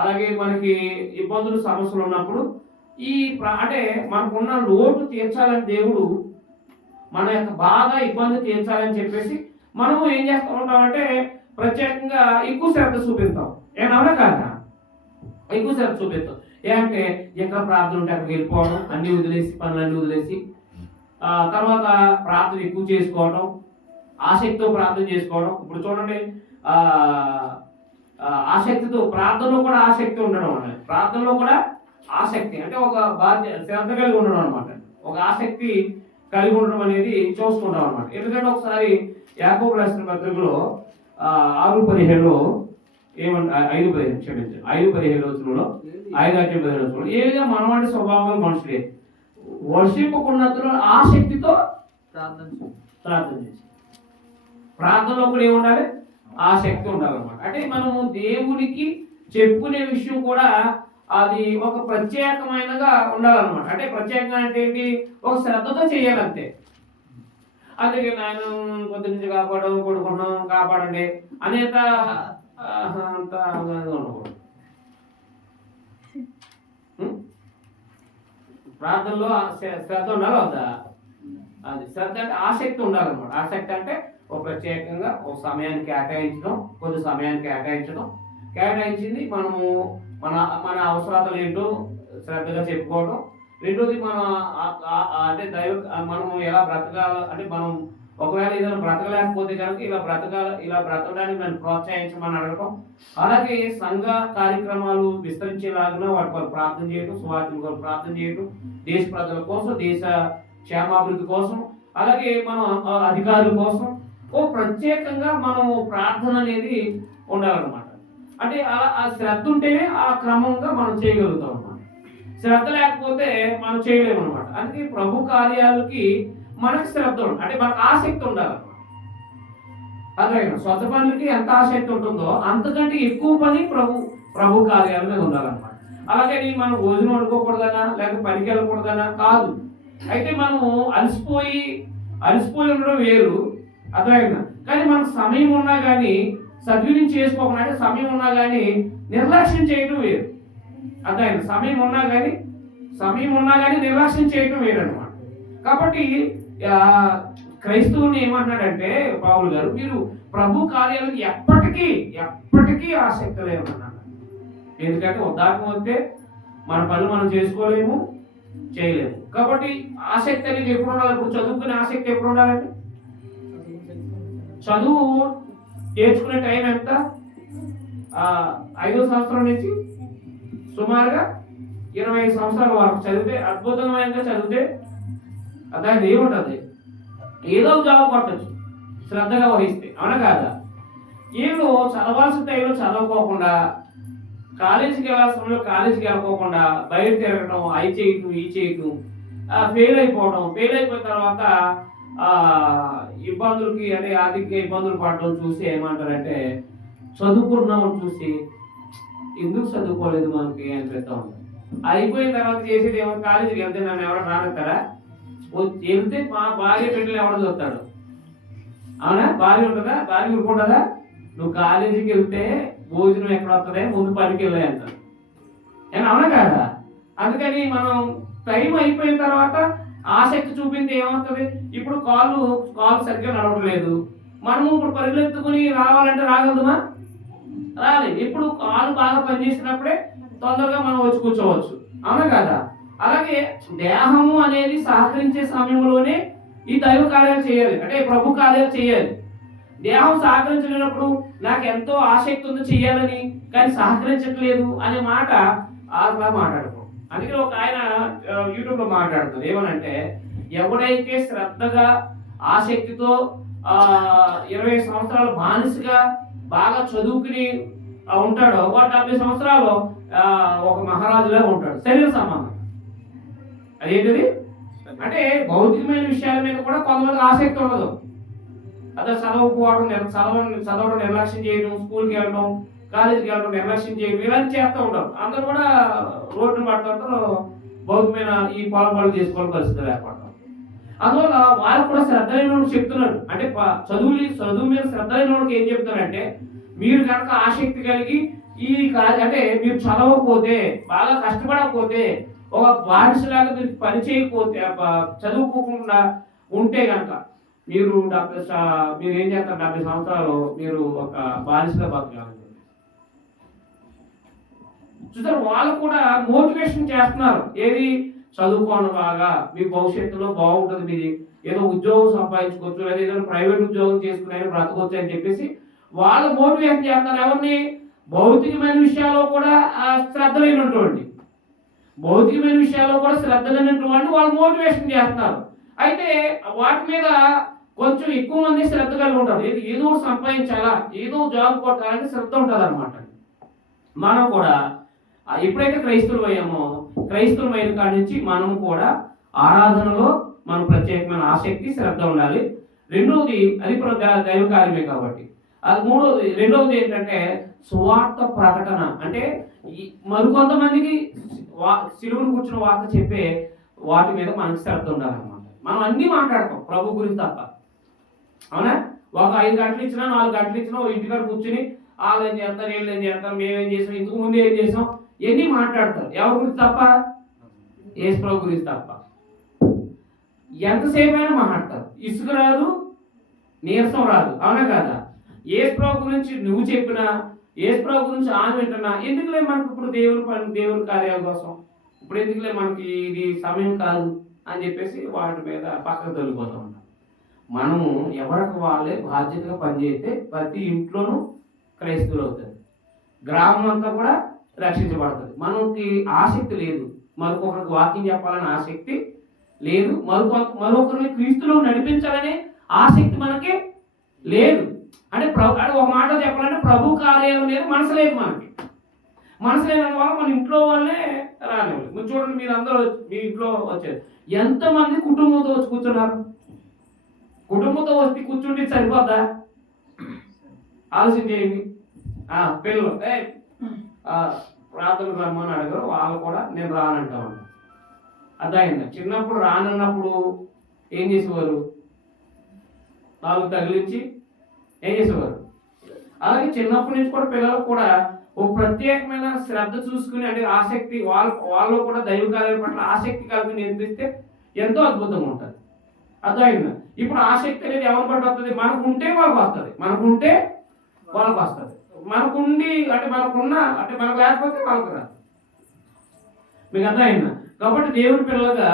అలాగే మనకి ఇబ్బందులు సమస్యలు ఉన్నప్పుడు అంటే మనకున్న లోటు తీర్చాలని దేవుడు మన యొక్క బాగా ఇబ్బంది తీర్చాలని చెప్పేసి మనము ఏం చేస్తూ ఉంటామంటే ప్రత్యేకంగా ఎక్కువ శ్రద్ధ చూపిస్తాం. ఏమన్నా కాదా? ఎక్కువ శ్రద్ధ చూపిస్తాం. ఏంటంటే ఎక్కడ ప్రార్థన ఉంటే అక్కడికి వెళ్ళిపోవడం, అన్ని వదిలేసి పనులన్నీ వదిలేసి తర్వాత ప్రార్థన ఎక్కువ చేసుకోవడం, ఆసక్తితో ప్రార్థన చేసుకోవడం. ఇప్పుడు చూడండి, ఆసక్తితో ప్రార్థనలో కూడా ఆసక్తి ఉండడం అన్నమాట. ప్రార్థనలో కూడా ఆసక్తి అంటే ఒక బాధ్యత, శ్రద్ధ కలిగి ఉండడం అనమాట. ఒక ఆసక్తి కలిగి ఉండడం అనేది చూసుకుంటాం అనమాట. ఎందుకంటే ఒకసారి యాకోబు రాసిన పత్రికలో 6:17లో ఏమంటే 5:15 క్షమించండి 5:17 వచనంలో 5:15 వచనంలో ఏదైనా మనవాడి స్వభావం మనుషులే వర్షింపకున్నతులు ఆసక్తితో ప్రార్థన చేసి, ప్రార్థనలో కూడా ఏముండాలి? ఆసక్తి ఉండాలన్నమాట. అంటే మనము దేవునికి చెప్పుకునే విషయం కూడా అది ఒక ప్రత్యేకమైనగా ఉండాలన్నమాట. అంటే ప్రత్యేకంగా అంటే ఏంటి? ఒక శ్రద్ధతో చేయాలంతే. అందుకే నేను పొద్దు నుంచి పడుకున్నాం కాపాడండి అనేత అంత ఉండకూడదు. ప్రార్థనలో శ్రద్ధ ఉండాలి వద్దా? అది శ్రద్ధ అంటే ఆసక్తి ఉండాలన్నమాట. ఆసక్తి అంటే ఒక ప్రత్యేకంగా ఒక సమయాన్ని కేటాయించడం, కొద్ది సమయాన్ని కేటాయించింది మనము మన మన అవసరాలు ఏంటో శ్రద్ధగా చెప్పుకోవడం. రెండోది మన అంటే మనము ఎలా బ్రతకాలి అంటే మనం ఒకవేళ ఏదైనా బ్రతకలేకపోతే కనుక ఇలా బ్రతకడానికి నన్ను ప్రోత్సహించమని అడగటం. అలాగే సంఘ కార్యక్రమాలు విస్తరించేలాగా వాటి కొరకు ప్రార్థన చేయడం, సువార్తల కొరకు ప్రార్థన చేయడం, దేశ ప్రజల కోసం, దేశ క్షేమాభివృద్ధి కోసం, అలాగే మన అధికారుల కోసం ఓ ప్రత్యేకంగా మనము ప్రార్థన అనేది ఉండాలన్నమాట. అంటే అలా ఆ శ్రద్ధ ఉంటేనే ఆ క్రమంగా మనం చేయగలుగుతాం అన్నమాట. శ్రద్ధ లేకపోతే మనం చేయలేము అనమాట. అందుకే ప్రభు కార్యాలకి మనకు శ్రద్ధ ఉండాలి, అంటే మనకు ఆసక్తి ఉండాలన్నమాట. అదే స్వచ్ఛ పనులకి ఎంత ఆసక్తి ఉంటుందో అంతకంటే ఎక్కువ పని ప్రభు కార్యాల మీద ఉండాలన్నమాట. అలాగే మనం భోజనం వండుకోకూడదనా లేకపోతే పనికి వెళ్ళకూడదనా కాదు. అయితే మనము అలసిపోయి ఉండడం వేరు, అర్థమైందా? కానీ మనకు సమయం ఉన్నా కానీ సద్వినియోగం చేసుకోకుండా, అంటే సమయం ఉన్నా కానీ నిర్లక్ష్యం చేయడం వేరు, అర్థమైందా? సమయం ఉన్నా కానీ నిర్లక్ష్యం చేయడం వేరు అనమాట. కాబట్టి క్రైస్తవుని ఏమన్నాడంటే పౌలు గారు, మీరు ప్రభు కార్యాలకు ఎప్పటికీ ఆసక్తి లేమన్నాడు. ఎందుకంటే ఉదాహరణ వస్తే మన పనులు మనం చేసుకోలేము, చేయలేము. కాబట్టి ఆసక్తి అనేది ఎప్పుడు ఉండాలి? ఇప్పుడు చదువుకునే ఆసక్తి ఎప్పుడు ఉండాలండి? చదువు నేర్చుకునే టైం ఎంత? 5వ సంవత్సరం నుంచి సుమారుగా 25 సంవత్సరాల వరకు చదివితే, అద్భుతమైన చదివితే దానికి ఏముంటుంది? ఏదో జాబ్ కొట్టచ్చు శ్రద్ధగా వహిస్తే, అవునా కాదా? ఏదో చదవాల్సిన టైంలో చదవకోకుండా, కాలేజీకి వెళ్ళాల్సిన కాలేజీకి వెళ్ళకోకుండా బయట తిరగటం, అయి చేయటం ఈ చేయటం, ఫెయిల్ అయిపోయిన తర్వాత ఇబ్బందులకి అంటే ఆర్థిక ఇబ్బందులు పడడం చూసి ఏమంటారంటే, చదువుకున్నామని చూసి ఎందుకు చదువుకోలేదు మనకి అనిపిస్తూ ఉంటుంది. అయిపోయిన తర్వాత చేసేది ఏమో, కాలేజీకి వెళ్తే నన్ను ఎవరు రానిస్తారా? వెళ్తే మా భార్య బిడ్డలు ఎవడో చూస్తాడు, అవునా? భార్య ఉంటుందా? భార్య ఊరుకుంటుందా? నువ్వు కాలేజీకి వెళ్తే భోజనం ఎక్కడ వస్తుంది, ముందు పనికి వెళ్ళాయి అంటారు. అవునా కాదా? అందుకని మనం టైం అయిపోయిన తర్వాత ఆసక్తి చూపింది ఏమవుతుంది? ఇప్పుడు కాలు సరిగ్గా నడవట్లేదు, మనము ఇప్పుడు పరిగెత్తుకుని రావాలంటే రాగలదుమా? రాలేదు. ఇప్పుడు కాలు బాగా పనిచేసినప్పుడే తొందరగా మనం వచ్చి కూర్చోవచ్చు, అవునా కదా? అలాగే దేహము అనేది సహకరించే సమయంలోనే ఈ దైవ కార్యాలు చేయాలి, అంటే ప్రభు కార్యాలు చేయాలి. దేహం సహకరించలేనప్పుడు నాకు ఎంతో ఆసక్తి ఉందో చెయ్యాలని, కానీ సహకరించట్లేదు అనే మాట అలా మాట్లాడుకో. అందుకే ఒక ఆయన యూట్యూబ్ లో మాట్లాడుతుంది ఏమనంటే, ఎవడైతే శ్రద్ధగా ఆసక్తితో 20 సంవత్సరాలు బానిసగా బాగా చదువుకుని ఉంటాడో వాడు 70 సంవత్సరాలు ఒక మహారాజులా ఉంటాడు, శరీర సంబంధం. అదేంటిది అంటే భౌతికమైన విషయాల మీద కూడా కొంతమందికి ఆసక్తి ఉండదు. అదే చదవడం నిర్లక్ష్యం చేయడం, స్కూల్కి వెళ్ళడం, కాలేజీకి వెళ్ళడం నిర్లక్ష్యం చేయడం, ఇలాంటి చేస్తూ ఉంటారు. అందరూ కూడా రోడ్డును పడుతుంటారు, భౌతికమైన ఈ పొలం చేసుకోవడం పరిస్థితులు ఏర్పడతాం. అందువల్ల వాళ్ళు కూడా శ్రద్ధ లేని వాళ్ళకి చెప్తున్నాడు, అంటే చదువు మీద శ్రద్ధ లేని వాళ్ళకి ఏం చెప్తున్నారంటే, మీరు కనుక ఆసక్తి కలిగి ఈ అంటే మీరు చదవకపోతే, బాగా కష్టపడకపోతే, ఒక బానిసలాగా మీరు పని చేయకపోతే, చదువుకోకుండా ఉంటే కనుక మీరు ఏం చేస్తారు, 70 సంవత్సరాలు మీరు ఒక బానిసగా బతకాలని చూసారు. వాళ్ళు కూడా మోటివేషన్ చేస్తున్నారు. ఏది చదువుకోవడం బాగా, మీ భవిష్యత్తులో బాగుంటుంది, మీది ఏదో ఉద్యోగం సంపాదించుకోవచ్చు, లేదా ఏదో ప్రైవేట్ ఉద్యోగం చేసుకుని బ్రతకొచ్చు అని చెప్పేసి వాళ్ళు మోటివేషన్ చేస్తున్నారు. ఎవరిని? భౌతికమైన విషయాల్లో కూడా శ్రద్ధ లేనటువంటి, భౌతికమైన విషయాల్లో కూడా శ్రద్ధ లేనటువంటి వాళ్ళు మోటివేషన్ చేస్తున్నారు. అయితే వాటి మీద కొంచెం ఎక్కువ మంది శ్రద్ధ కలిగి ఉంటారు. ఏదో సంపాదించాలా, ఏదో జాబ్ కొట్టాలని శ్రద్ధ ఉంటుంది అనమాట. మనం కూడా ఎప్పుడైతే క్రైస్తవులమయ్యామో, క్రైస్తవులమైన కాడి నుంచి మనం కూడా ఆరాధనలో మనం ప్రత్యేకమైన ఆసక్తి, శ్రద్ధ ఉండాలి. రెండవది అది దైవ కార్యమే కాబట్టి. అది రెండవది ఏంటంటే సువార్త ప్రకటన. అంటే మరికొంతమందికి సిలువను కూర్చున్న వార్త చెప్పే వాటి మీద మనకి శ్రద్ధ ఉండాలన్నమాట. మనం అన్నీ మాట్లాడతాం ప్రభు గురించి తప్ప, అవునా? ఒక 5 గంటలు ఇచ్చినా 4 గంటలు ఇచ్చినా ఇంటికాడ కూర్చుని వాళ్ళు ఏం చేస్తారు, వీళ్ళు ఏం చేస్తారు, మేమేం చేసాం, ఇంతకు ముందు ఏం చేసాం, ఎన్ని మాట్లాడతారు. ఎవరి గురించి తప్ప? యేసు ప్రభు గురించి తప్ప. ఎంతసేపు అయినా మాట్లాడతారు. ఇసుక రాదు, నీరసం రాదు, అవునా కాదా? యేసు ప్రభు గురించి నువ్వు చెప్పినా, యేసు ప్రభు గురించి ఆమె వింటున్నా, ఎందుకులే మనకు ఇప్పుడు దేవుని కార్యాల కోసం, ఇప్పుడు ఎందుకులే మనకి ఇది సమయం కాదు అని చెప్పేసి వాటి మీద పక్కకు తొలిపోతూ ఉంటాం. మనము ఎవరికి వాళ్ళే బాధ్యతగా పనిచేస్తే ప్రతి ఇంట్లోనూ క్రైస్తవులు అవుతారు, గ్రామం అంతా కూడా రక్షించబడుతుంది. మనకి ఆసక్తి లేదు, మరొకరికి వాక్యం చెప్పాలనే ఆసక్తి లేదు, మరొకరిని క్రీస్తులో నడిపించాలనే ఆసక్తి మనకి లేదు. అంటే ఒక మాట చెప్పాలంటే ప్రభు కార్యాలు లేదు, మనసు లేదు. మనసు లేని వల్ల మన ఇంట్లో వాళ్ళే రాలేదు. మీరు చూడండి, మీరు అందరూ మీ ఇంట్లో వచ్చారు, ఎంతమంది కుటుంబంతో వచ్చి కూర్చున్నారు? కుటుంబంతో వచ్చి కూర్చుంటే సరిపోద్దా? ఆలోచన చేయండి. పిల్లలు ప్రార్థనకు రమ్మని అడగరు, వాళ్ళు కూడా నేను రానంటామంట. అర్థమైందా? చిన్నప్పుడు రానన్నప్పుడు ఏం చేసేవారు? 4 తగిలించి ఏం చేసేవారు? అలాగే చిన్నప్పటి నుంచి కూడా పిల్లలకు కూడా ఒక ప్రత్యేకమైన శ్రద్ధ చూసుకుని, అంటే ఆసక్తి, వాళ్ళు కూడా దైవ కార్యాల పట్ల ఆసక్తి కలిగి నేర్పిస్తే ఎంతో అద్భుతంగా ఉంటుంది. అర్థమైందా? ఇప్పుడు ఆసక్తి అనేది ఎవరి పట్ల వస్తుంది? మనకుంటే వాళ్ళకి వస్తుంది, మనకుంటే వాళ్ళకి వస్తుంది. మనకుండి అంటే మనకున్న అంటే మనకు లేకపోతే వాళ్ళకు రాదు. మీకు అర్థమైందా? కాబట్టి దేవుని పిల్లలుగా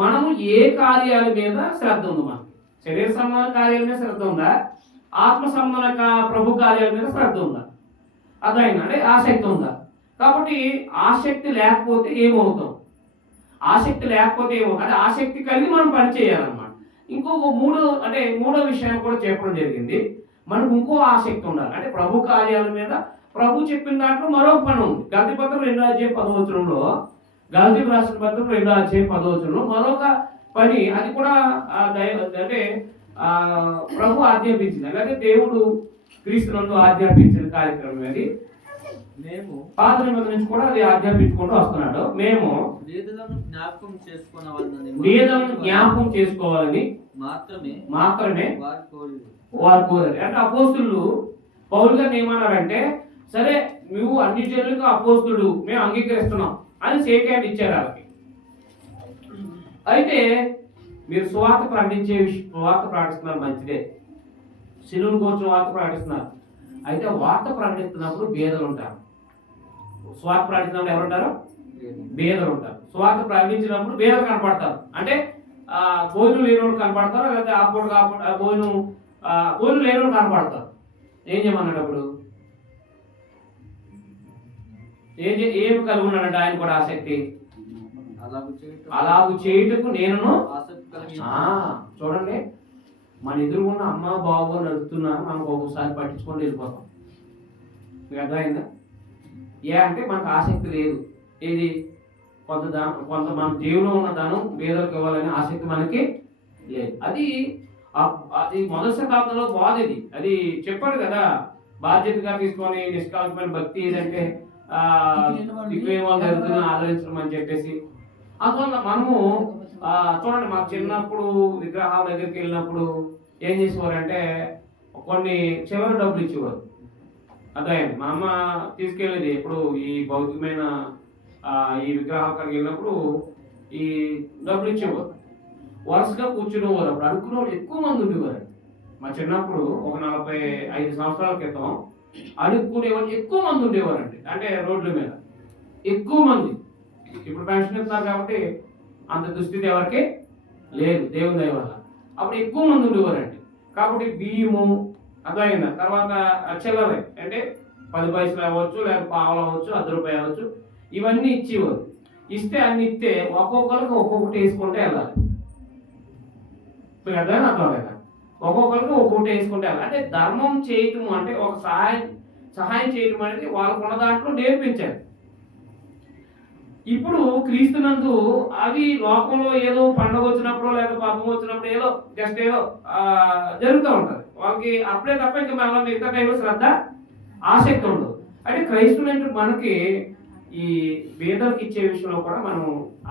మనము ఏ కార్యాల మీద శ్రద్ధ ఉంది? మనకి శరీర సంబంధ కార్యాల మీద శ్రద్ధ ఉందా? ఆత్మ సంబంధ ప్రభు కార్యాల మీద శ్రద్ధ ఉందా? అర్థమైందా? అంటే ఆసక్తి ఉందా? కాబట్టి ఆసక్తి లేకపోతే ఏమవుతాం? ఆసక్తి లేకపోతే అంటే ఆసక్తి కలిగి మనం పని చేయాలన్నమాట. ఇంకొక మూడో విషయాన్ని కూడా చెప్పడం జరిగింది. మనకు ఇంకో ఆసక్తి ఉండాలి. అంటే ప్రభు కార్యాల మీద ప్రభు చెప్పిన దాంట్లో మరొక పని ఉంది. గలతీ పత్రిక 2:10 గలతీ రాసిన పత్రిక 2:10 మరొక పని, అది కూడా అంటే ప్రభు ఆజ్ఞాపించింది, అలాగే దేవుడు క్రీస్తునందు ఆజ్ఞాపించిన కార్యక్రమం. అది మేము పాత నిబంధన నుంచి కూడా అది ఆజ్ఞాపించుకుంటూ వస్తున్నాడు. మేము బీదలను జ్ఞాపకం చేసుకోవాలని మాత్రమే వారు కోరారు. అంటే అపోస్తులు పౌలు గారిని ఏమన్నారంటే, సరే నువ్వు అన్ని జనులకు అపోస్తుడు, మేము అంగీకరిస్తున్నాం అని సేకేట్ ఇచ్చారు వాళ్ళకి. అయితే మీరు సువార్త ప్రకటిస్తున్నారు, మంచిదే, శిలువను కూర్చొని వార్త ప్రకటిస్తున్నారు. అయితే వార్త ప్రకటిస్తున్నప్పుడు బీదలు ఉంటారు. స్వార్థ ప్రకటించినప్పుడు ఎవరుంటారు? బీదలు ఉంటారు. స్వార్థ ప్రకటించినప్పుడు బీదలు కనపడతారు. అంటే భోజనం లేనివాడు కనపడతారు, లేకపోతే భోజనం లేనివాడు కనపడతారు. ఏం చేయమన్నాడు అప్పుడు? ఏం కలిగి ఉన్నాడంటే ఆయన కూడా ఆసక్తి, అలాగూ చేయుటకు నేను. చూడండి, మన ఎదురుగున్న అమ్మ బాబు నడుస్తున్నా మనకు ఒకసారి పట్టించుకొని వెళ్ళిపోతాం. మీకు అర్థమైందా? అంటే మనకు ఆసక్తి లేదు. ఏది కొంత మన జీవులో ఉన్న దానం పేదలకు ఇవ్వాలనే ఆసక్తి మనకి లేదు. అది మొదటి శతాబ్దంలో బాధ. అది చెప్పాడు కదా, బాధ్యతగా తీసుకొని నిష్కాల్పమైన భక్తి ఏదంటే జరుగుతున్న ఆదరించడం అని చెప్పేసి. అందువల్ల మనము చూడండి, మాకు చిన్నప్పుడు విగ్రహాల దగ్గరికి వెళ్ళినప్పుడు ఏం చేసేవారంటే కొన్ని చివరి డబ్బులు ఇచ్చేవారు. అదే మా అమ్మ తీసుకెళ్ళేది ఎప్పుడు ఈ భౌతికమైన ఈ విగ్రహాల కాడికి వెళ్ళినప్పుడు ఈ డబ్బులు ఇచ్చేవారు. వరుసగా కూర్చునేవారు. అప్పుడు అనుకునే వాళ్ళు ఎక్కువ మంది ఉండేవారు. మా చిన్నప్పుడు ఒక 45 సంవత్సరాల క్రితం అనుకునే వాళ్ళు ఎక్కువ మంది ఉండేవారండి. అంటే రోడ్ల మీద ఎక్కువ మంది. ఇప్పుడు పెన్షన్ ఇస్తున్నారు కాబట్టి అంత దుస్థితి ఎవరికి లేదు, దేవుని దయ వల్ల. అప్పుడు ఎక్కువ మంది ఉండేవారండి. కాబట్టి బియ్యము అర్థమైందా, తర్వాత చిల్లర అంటే 10 పైసలు అవ్వచ్చు, లేక పావులు అవ్వచ్చు, ₹1 అవ్వచ్చు, ఇవన్నీ ఇచ్చేవారు. ఇస్తే అన్ని ఇస్తే ఒక్కొక్కరికి ఒక్కొక్కటి వేసుకుంటే వెళ్ళాలి. మీకు అర్థమైనా అర్థమైనా, ఒక్కొక్కరికి ఒక్కొక్కటి వేసుకుంటే వెళ్ళాలి. అంటే ధర్మం చేయటం అంటే ఒక సహాయం చేయటం అనేది వాళ్ళకున్న దాంట్లో నేర్పించారు. ఇప్పుడు క్రీస్తునందు అవి లోకంలో ఏదో పండుగ వచ్చినప్పుడు లేదా పబ్బం వచ్చినప్పుడు ఏదో జస్ట్ ఏదో జరుగుతూ ఉంటుంది వాళ్ళకి. అప్పుడే తప్ప ఇంకా మన మిగతా టైంలో శ్రద్ధ ఆసక్తి ఉండదు. అంటే క్రైస్తువులంటే మనకి ఈ పేదలకు ఇచ్చే విషయంలో కూడా మనం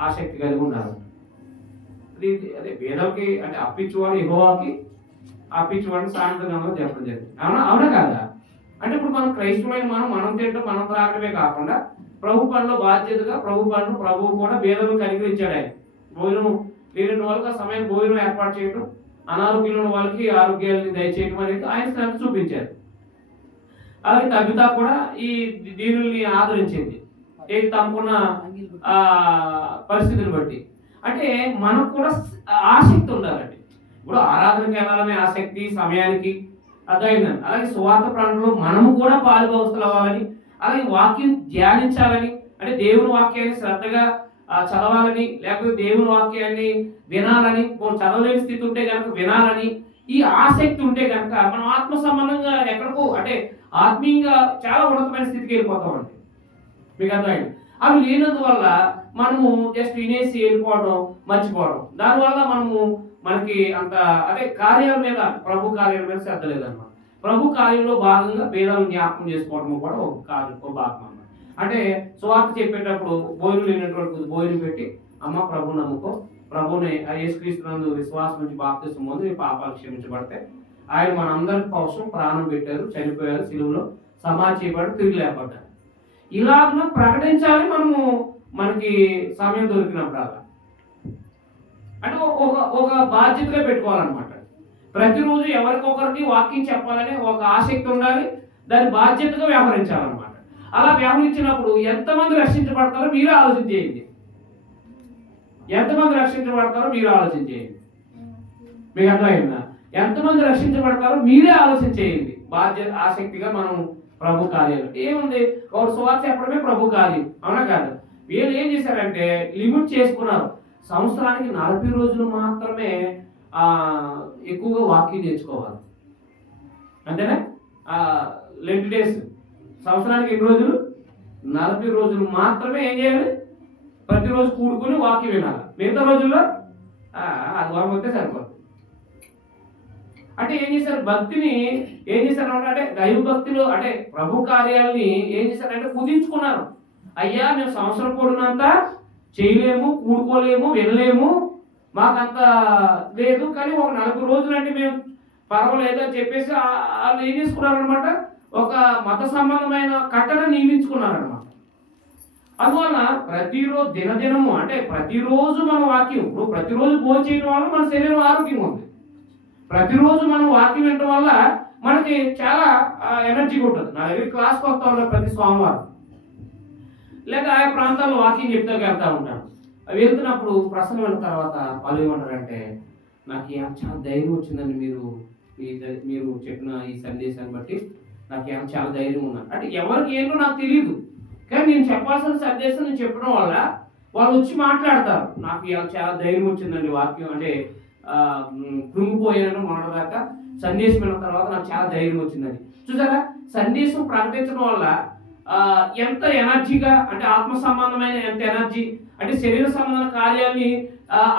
ఆసక్తి కలిగి ఉండాలి. అదే పేదలకి అంటే అప్పించేవాడు యెహోవాకి, అప్పించేవాడిని సాయంత్రం చెప్పడం జరిగింది. అవునా కాదా? అంటే ఇప్పుడు మనం క్రైస్తవులైన మనం తింటాం, మనం త్రాగడమే కాకుండా ప్రభు పనిలో బాధ్యతగా ప్రభువు కూడా పేదలను కనికరించాడు. ఆయన భోజనం లేని వాళ్ళకి ఆ సమయం భోజనం ఏర్పాటు చేయడం, అనారోగ్యంలో ఉన్న వాళ్ళకి ఆరోగ్యాన్ని దయచేయడం అనేది ఆయన శ్రద్ధ చూపించారు. అలాగే తగ్గుతా కూడా ఈ దీనుల్ని ఆదరించింది ఏది తమకున్న పరిస్థితిని బట్టి. అంటే మనకు కూడా ఆసక్తి ఉండాలండి. ఇప్పుడు ఆరాధనకి వెళ్ళాలనే ఆసక్తి సమయానికి అర్థమైందండి. అలాగే సువార్త ప్రాంతంలో మనము కూడా పాలుభాగస్తులు అవ్వాలని, అలాగే వాక్యం ధ్యానించాలని, అంటే దేవుని వాక్యాన్ని శ్రద్ధగా చదవాలని, లేకపోతే దేవుని వాక్యాన్ని వినాలని, చదవలేని స్థితి ఉంటే కనుక వినాలని, ఈ ఆసక్తి ఉంటే కనుక మనం ఆత్మ సంబంధంగా ఎక్కడికో అంటే ఆత్మీయంగా చాలా ఉన్నతమైన స్థితికి వెళ్ళిపోతామండి. మీకు అర్థమైంది. అవి లేనందువల్ల మనము జస్ట్ వినేసి వెళ్ళిపోవడం, మర్చిపోవడం, దానివల్ల మనకి అంత అంటే కార్యాల మీద ప్రభు కార్యాల మీద శ్రద్ధ లేదన్నమాట. ప్రభు కార్యంలో భాగంగా భేదాలను జ్ఞాపకం చేసుకోవడం కూడా ఒక భాగం అన్నమాట. అంటే సువార్త చెప్పేటప్పుడు భోజనం లేనటువంటి భోజనం పెట్టి అమ్మ ప్రభు నమ్ముకో, ప్రభుని యేసుక్రీస్తునందు విశ్వాసం నుంచి బాప్తిసం పొంది నీ పాపాలు క్షమించబడితే ఆయన మనందరి కోసం ప్రాణం పెట్టారు, చనిపోయారు, సిలువలో సమాధి చేయబడి తిరిగి లేపడ్డారు. ఇలాగ ప్రకటించాలి మనకి సమయం దొరికినప్పుడు. అలా అంటే ఒక బాధ్యతగా పెట్టుకోవాలన్నమాట. ప్రతిరోజు ఎవరికొకరికి వాక్యం చెప్పాలని ఒక ఆసక్తి ఉండాలి, దాని బాధ్యతగా వ్యవహరించాలన్నమాట. అలా వ్యవహరించినప్పుడు ఎంతమంది రక్షించబడతారో మీరు ఆలోచన చేయండి. ఎంతమంది రక్షించబడతారో మీరు ఆలోచన చేయండి. మీకు అర్థమైందా? ఎంతమంది రక్షించబడతారో మీరే ఆలోచన చేయండి. బాధ్యత ఆసక్తిగా మనం ప్రభు కార్యాలు ఏముంది, ఒక సువార్త చెప్పడమే ప్రభు కార్యం, అవునా కాదు? వీళ్ళు ఏం చేశారంటే లిమిట్ చేసుకున్నారు. సంవత్సరానికి 40 రోజులు మాత్రమే ఎక్కువగా వాక్యం నేర్చుకోవాలి. అంతేనా? లెంట్ డేస్ సంవత్సరానికి ఎన్ని రోజులు? 40 రోజులు మాత్రమే ఏం చేయాలి? ప్రతిరోజు కూడుకుని వాక్యం వినాలి. మిగతా రోజుల్లో అది వారం వస్తే సరిపోదు. అంటే ఏం చేశారు? భక్తిని ఏం చేశారు అంటే దైవ భక్తిలో అంటే ప్రభు కార్యాలని ఏం చేశారంటే కుదించుకున్నారు. అయ్యా మేము సంవత్సరం పొడినంత చేయలేము, కూడుకోలేము, వినలేము, మాకంత లేదు, కానీ ఒక 40 రోజులు అంటే మేము పర్వాలేదు అని చెప్పేసి వాళ్ళు ఏం చేసుకున్నారనమాట, ఒక మత సంబంధమైన కట్టడ నియమించుకున్నారనమాట. అందువల్ల ప్రతిరోజు దినదినము అంటే ప్రతిరోజు మన వాక్యం, ఇప్పుడు ప్రతిరోజు భోజనం చేయడం వల్ల మన శరీరం ఆరోగ్యంగా ఉంది. ప్రతిరోజు మనం వాక్యం వినడం వల్ల మనకి చాలా ఎనర్జీగా ఉంటుంది. నా దగ్గర క్లాస్కి వస్తూ ఉంటాను ప్రతి సోమవారం, లేక ఆయా ప్రాంతాల్లో వాకింగ్ చెప్తూ వెళ్తూ ఉంటాను. వెళ్తున్నప్పుడు ప్రసంగం అయిన తర్వాత వాళ్ళు ఏమంటారంటే, నాకు చాలా ధైర్యం వచ్చిందని మీరు చెప్పిన ఈ సందేశాన్ని బట్టి నాకు చాలా ధైర్యం ఉన్నాను. అంటే ఎవరికి ఏంటో నాకు తెలియదు, కానీ నేను చెప్పాల్సిన సందేశం నేను చెప్పడం వల్ల వాళ్ళు వచ్చి మాట్లాడతారు. నాకు చాలా ధైర్యం వచ్చిందండి వాక్యం అంటే కృంగిపోయాను మొన్నటిదాకా, సందేశం విన్న తర్వాత నాకు చాలా ధైర్యం వచ్చిందని. చూసారా, సందేశం ప్రకటించడం వల్ల ఎంత ఎనర్జీగా అంటే ఆత్మ సంబంధమైన ఎంత ఎనర్జీ అంటే శరీర సంబంధమైన కార్యాలని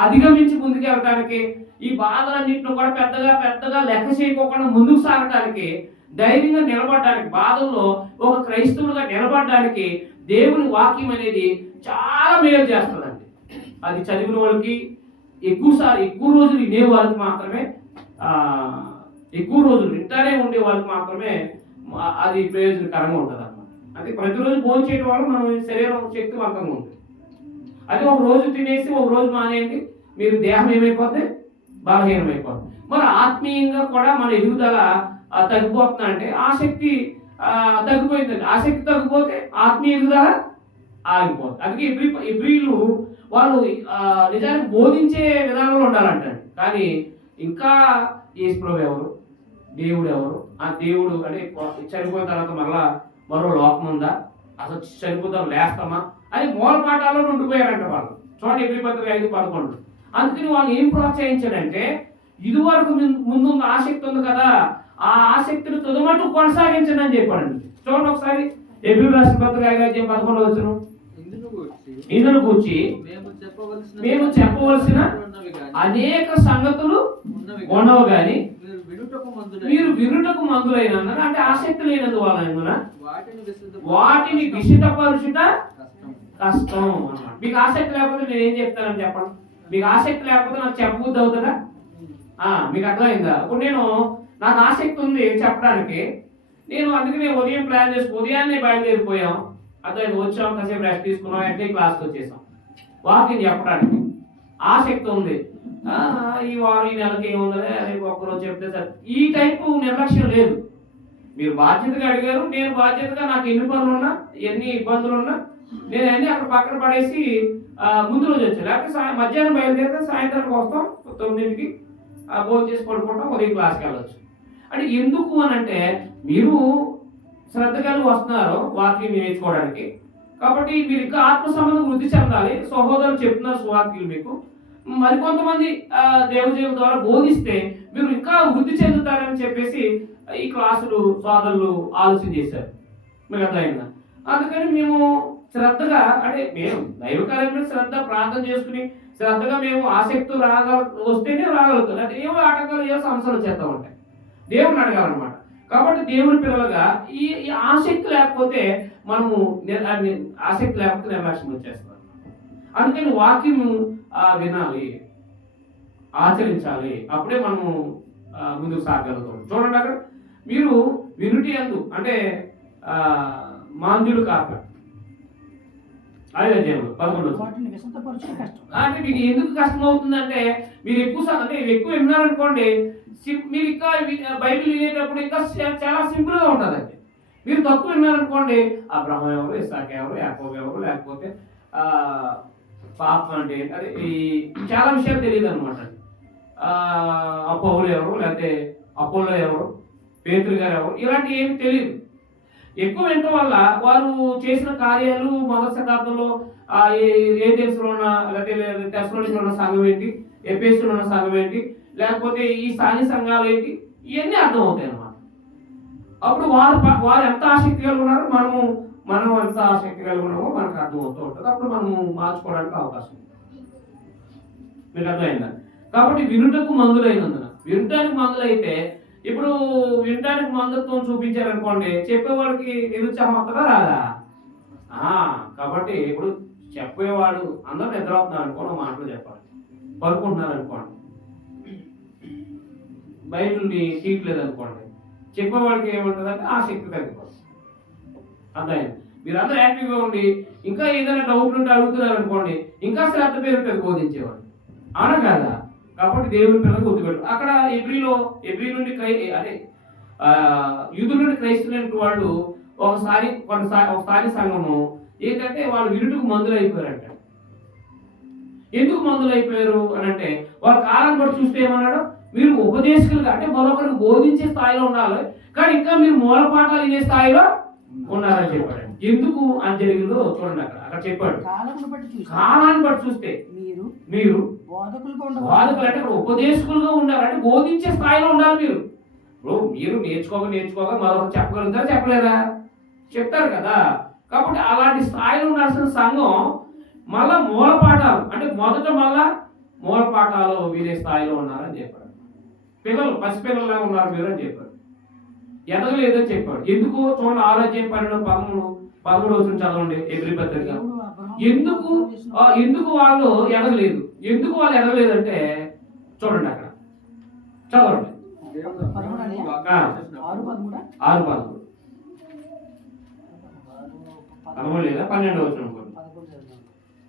అధిగమించి ముందుకు వెళ్ళడానికి, ఈ బాధలన్నింటిని కూడా పెద్దగా లెక్క చేయకోకుండా ముందుకు సాగడానికి, ధైర్యంగా నిలబడడానికి, బాధల్లో ఒక క్రైస్తవులుగా నిలబడడానికి దేవుని వాక్యం అనేది చాలా మేలు చేస్తుందండి. అది చదివిన వాళ్ళకి ఎక్కువ రోజులు వినే వాళ్ళకి మాత్రమే, ఎక్కువ రోజులు వింటానే ఉండే వాళ్ళకి మాత్రమే అది ప్రయోజనకరంగా ఉంటుంది అన్నమాట. అది ప్రతిరోజు భోజనం చేయడం వల్ల మనం శరీరం శక్తివంతంగా ఉంటుంది. అది ఒక రోజు తినేసి ఒక రోజు మానేయండి, మీరు దేహం ఏమైపోద్ది, బలహీనమైపోద్ది. మరి ఆత్మీయంగా కూడా మన ఎదుగుదల తగ్గిపోతున్నా అంటే ఆసక్తి తగ్గిపోయిందండి. ఆసక్తి తగ్గిపోతే ఆత్మీయ ఎదుగుదల ఆగిపోతుంది. అందుకే ఎబ్రీలు వాళ్ళు నిజానికి బోధించే విధానంలో ఉండాలంటాడు. కానీ ఇంకా యేసుప్రభు ఎవరు, దేవుడు ఎవరు, ఆ దేవుడు అంటే చనిపోయిన తర్వాత మరో లోకం ఉందా, అసలు చనిపోతాం లేస్తామా అని మూల పాఠాల్లో ఉండిపోయారంట వాళ్ళు. చూడండి ఎబ్రీ పత్రిక 5:11. అందుకని వాళ్ళు ఏం ప్రోత్సహించాడంటే ఇదివరకు ముందున్న ఆసక్తి ఉంది కదా, ఆ ఆసక్తిని తుదమట్టు కొనసాగించండి అని చెప్పాడండి. చూడండి ఒకసారి ఎబ్రీ రాసిన పత్రిక 5:11. ఇందును కూర్చి మేము చెప్పవలసిన అనేక సంగతులు ఉండవు గాని మీరు వినుటకు మందులైనందున, అంటే ఆసక్తి లేనందువలన వాటిని విశిష్టపరుచుట కష్టం అన్నమాట. మీకు ఆసక్తి లేకపోతే నేను ఏం చెప్తానని చెప్పండి. మీకు ఆసక్తి లేకపోతే నాకు చెప్పబుద్ధి అవుతుందా? మీకు అర్థమైందా? ఇప్పుడు నాకు ఆసక్తి ఉంది చెప్పడానికి, అందుకనే ఉదయం ప్లాన్ చేసుకుని ఉదయాన్నే బయలుదేరిపోయాం. అర్థమైంది, వచ్చాం, కాసేపు రెస్ట్ తీసుకున్నాం, అంటే క్లాస్కి వచ్చేసాం వాకింగ్ చెప్పడానికి. ఆసక్తి ఉంది, ఈ వారం ఈ నెలకి ఏముంది, రేపు ఒక్కరోజు చెప్తే సార్, ఈ టైపు నిర్లక్ష్యం లేదు. మీరు బాధ్యతగా అడిగారు, నేను బాధ్యతగా నాకు ఎన్ని పనులు ఉన్నా, ఎన్ని ఇబ్బందులు ఉన్నా నేను అన్ని అక్కడ పక్కన పడేసి ముందు రోజు వచ్చాను. లేకపోతే మధ్యాహ్నం బయలుదేరితే సాయంత్రానికి వస్తాం, 9కి భోజనం చేసి పడుకుంటాం, ఉదయం క్లాస్కి వెళ్ళవచ్చు. అంటే ఎందుకు అని అంటే మీరు శ్రద్ధ కలిగి వస్తున్నారు వాక్యం నేర్చుకోవడానికి. కాబట్టి మీరు ఇంకా ఆత్మ సంబంధం వృద్ధి చెందాలి. సహోదరులు చెప్తున్నారు సువార్తలు మీకు, మరికొంతమంది దేవజీవుల ద్వారా బోధిస్తే మీరు ఇంకా వృద్ధి చెందుతారని చెప్పేసి ఈ క్లాసులు సోదరులు ఆలోచన చేశారు. మీకు అర్థమైందా? అందుకని మేము శ్రద్ధగా, అంటే మేము దైవ కార్యక్రమం శ్రద్ధ ప్రార్థన చేసుకుని శ్రద్ధగా మేము ఆసక్తి వస్తేనే రాగలుగుతాం. అంటే ఏవో ఆటంకాలు, ఏవో సమస్యలు చేస్తూ ఉంటాయి, దేవుడిని అడగాలన్నమాట. కాబట్టి దేవుడి పిల్లలుగా ఈ ఆసక్తి లేకపోతే మనము ఆసక్తి లేకపోతే నిర్లక్ష్యం వచ్చేస్తాం. అందుకని వాక్యము వినాలి, ఆచరించాలి, అప్పుడే మనము ముందుకు సాగలుగుతాం. చూడండి అక్కడ మీరు వినుటి అందు అంటే మాంద్యులు కాక 5:11. అంటే మీకు ఎందుకు కష్టం అవుతుందంటే మీరు ఎక్కువ విన్నారనుకోండి, మీరు ఇంకా బైబిల్ వినేటప్పుడు ఇంకా చాలా సింపుల్గా ఉంటుందండి. మీరు తక్కువ విన్నారనుకోండి, అబ్రహాం ఎవరు, ఇస్సాకు ఎవరు, యాకోబు ఎవరు, లేకపోతే పాపం అంటే ఈ చాలా విషయాలు తెలియదు అనమాట. పౌలు ఎవరు, లేకపోతే అపోలో ఎవరు, పేతురు గారు ఎవరు, ఇలాంటి ఏమి తెలియదు. ఎక్కువ వినటం వల్ల వారు చేసిన కార్యాలు మొదటి శతాబ్దంలో ఏథెన్స్లో ఉన్న, లేకపోతే తెస్సలోనికలో ఉన్న సంఘం ఏంటి, ఎఫెసులో ఉన్న సంఘం ఏంటి, లేకపోతే ఈ స్థానిక సంఘాలు ఏంటి, ఇవన్నీ అర్థమవుతాయి అన్నమాట. అప్పుడు వారు ఎంత ఆసక్తి కలిగి ఉన్నారు, మనం ఎంత ఆసక్తి కలిగి ఉన్నామో మనకు అర్థమవుతూ ఉంటుంది. అప్పుడు మనము మార్చుకోవడానికి అవకాశం ఉంది. మీకు అర్థమైందా? కాబట్టి వినుటకు మందులైనందున, వినటానికి మందులైతే ఇప్పుడు వినటానికి మందత్వం చూపించారనుకోండి, చెప్పేవాడికి నిరుత్సాహం వస్తుందా రాదా? కాబట్టి ఇప్పుడు చెప్పేవాడు అందరూ నిద్రవుతున్నారు అనుకోండి, మాటలు చెప్పాలి, పడుకుంటున్నారు అనుకోండి, బయటని తీయట్లేదు అనుకోండి, చెప్పేవాడికి ఏముంటుందంటే ఆసక్తి తగ్గిపోతుంది. అర్థమైంది? మీరందరూ యాక్టివ్గా ఉండి ఇంకా ఏదైనా డౌట్లు ఉంటే అడుగుతున్నారు అనుకోండి, ఇంకా శ్రద్ధ పేరుతుంది బోధించేవాడు, అవునా కాదా? కాబట్టి దేవుని పిల్లలు గుర్తుపెట్టు. అక్కడ ఎబ్రీ నుండి అదే యూదుల నుండి క్రైస్తవులైన వాళ్ళు ఒకసారి సంఘము ఏంటంటే వాళ్ళు వినుటకు మందులు అయిపోయారంట. ఎందుకు మందులు అయిపోయారు అని అంటే వాళ్ళ కాలాన్ని బట్టి చూస్తే ఏమన్నాడు, మీరు ఉపదేశకులుగా అంటే మరొకరికి బోధించే స్థాయిలో ఉండాలి, కానీ ఇంకా మీరు మూల పాఠాలు వినే స్థాయిలో ఉన్నారని చెప్పాడు. ఎందుకు అని జరిగిందో చూడండి. అక్కడ చెప్పాడు, కాలాన్ని బట్టి చూస్తే మీరు బోధకులు అంటే ఉపదేశకులుగా ఉండాలి, అంటే బోధించే స్థాయిలో ఉండాలి. మీరు నేర్చుకోగా మరొకరు చెప్పగలుగుతారా, చెప్పలేరా? చెప్తారు కదా. కాబట్టి అలాంటి స్థాయిలో ఉండాల్సిన సంఘం మళ్ళా మూల పాఠాలు అంటే మొదట మళ్ళా మూల పాఠాలు వినే స్థాయిలో ఉన్నారని చెప్పాడు. పసిపిల్లలుగా ఉన్నారు మీరు అని చెప్పాడు. ఎదగలేదని చెప్పాడు. ఎందుకు చూడండి, 6:12-13 చదవండి ఎబ్రీ పత్రిక. ఎందుకు వాళ్ళు ఎదగలేదు? ఎందుకు వాళ్ళు ఎదగలేదు అంటే చూడండి అక్కడ చదవండి. 6:13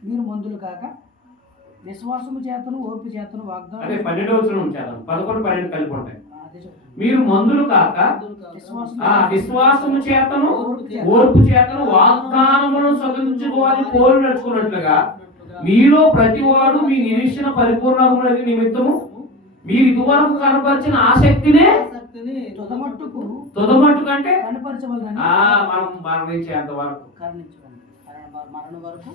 మీరు మందులు కాక విశ్వాసము చేతను ఓర్పు చేతను అదే వాగ్దానం 12వ వచనం ఉంచాను, 11, 12 కలిపి ఉంటాయి. అదే చెప్తున్నాను. మీరు మందులు కాక విశ్వాసము చేతను ఓర్పు చేతను వాగ్దానములను స్వతంత్రించుకోవాలని కోరి నడుచుకున్నట్లుగా మీలో ప్రతివాడు మీ నిరీక్షణ పరిపూర్ణమైన నిమిత్తము మీరు ఇదివరకు కనపరిచిన ఆసక్తినే తుదమట్టు కంటే కనపరచవలనని మనం మరణించేంత వరకు కరుణించమని మరణం వరకు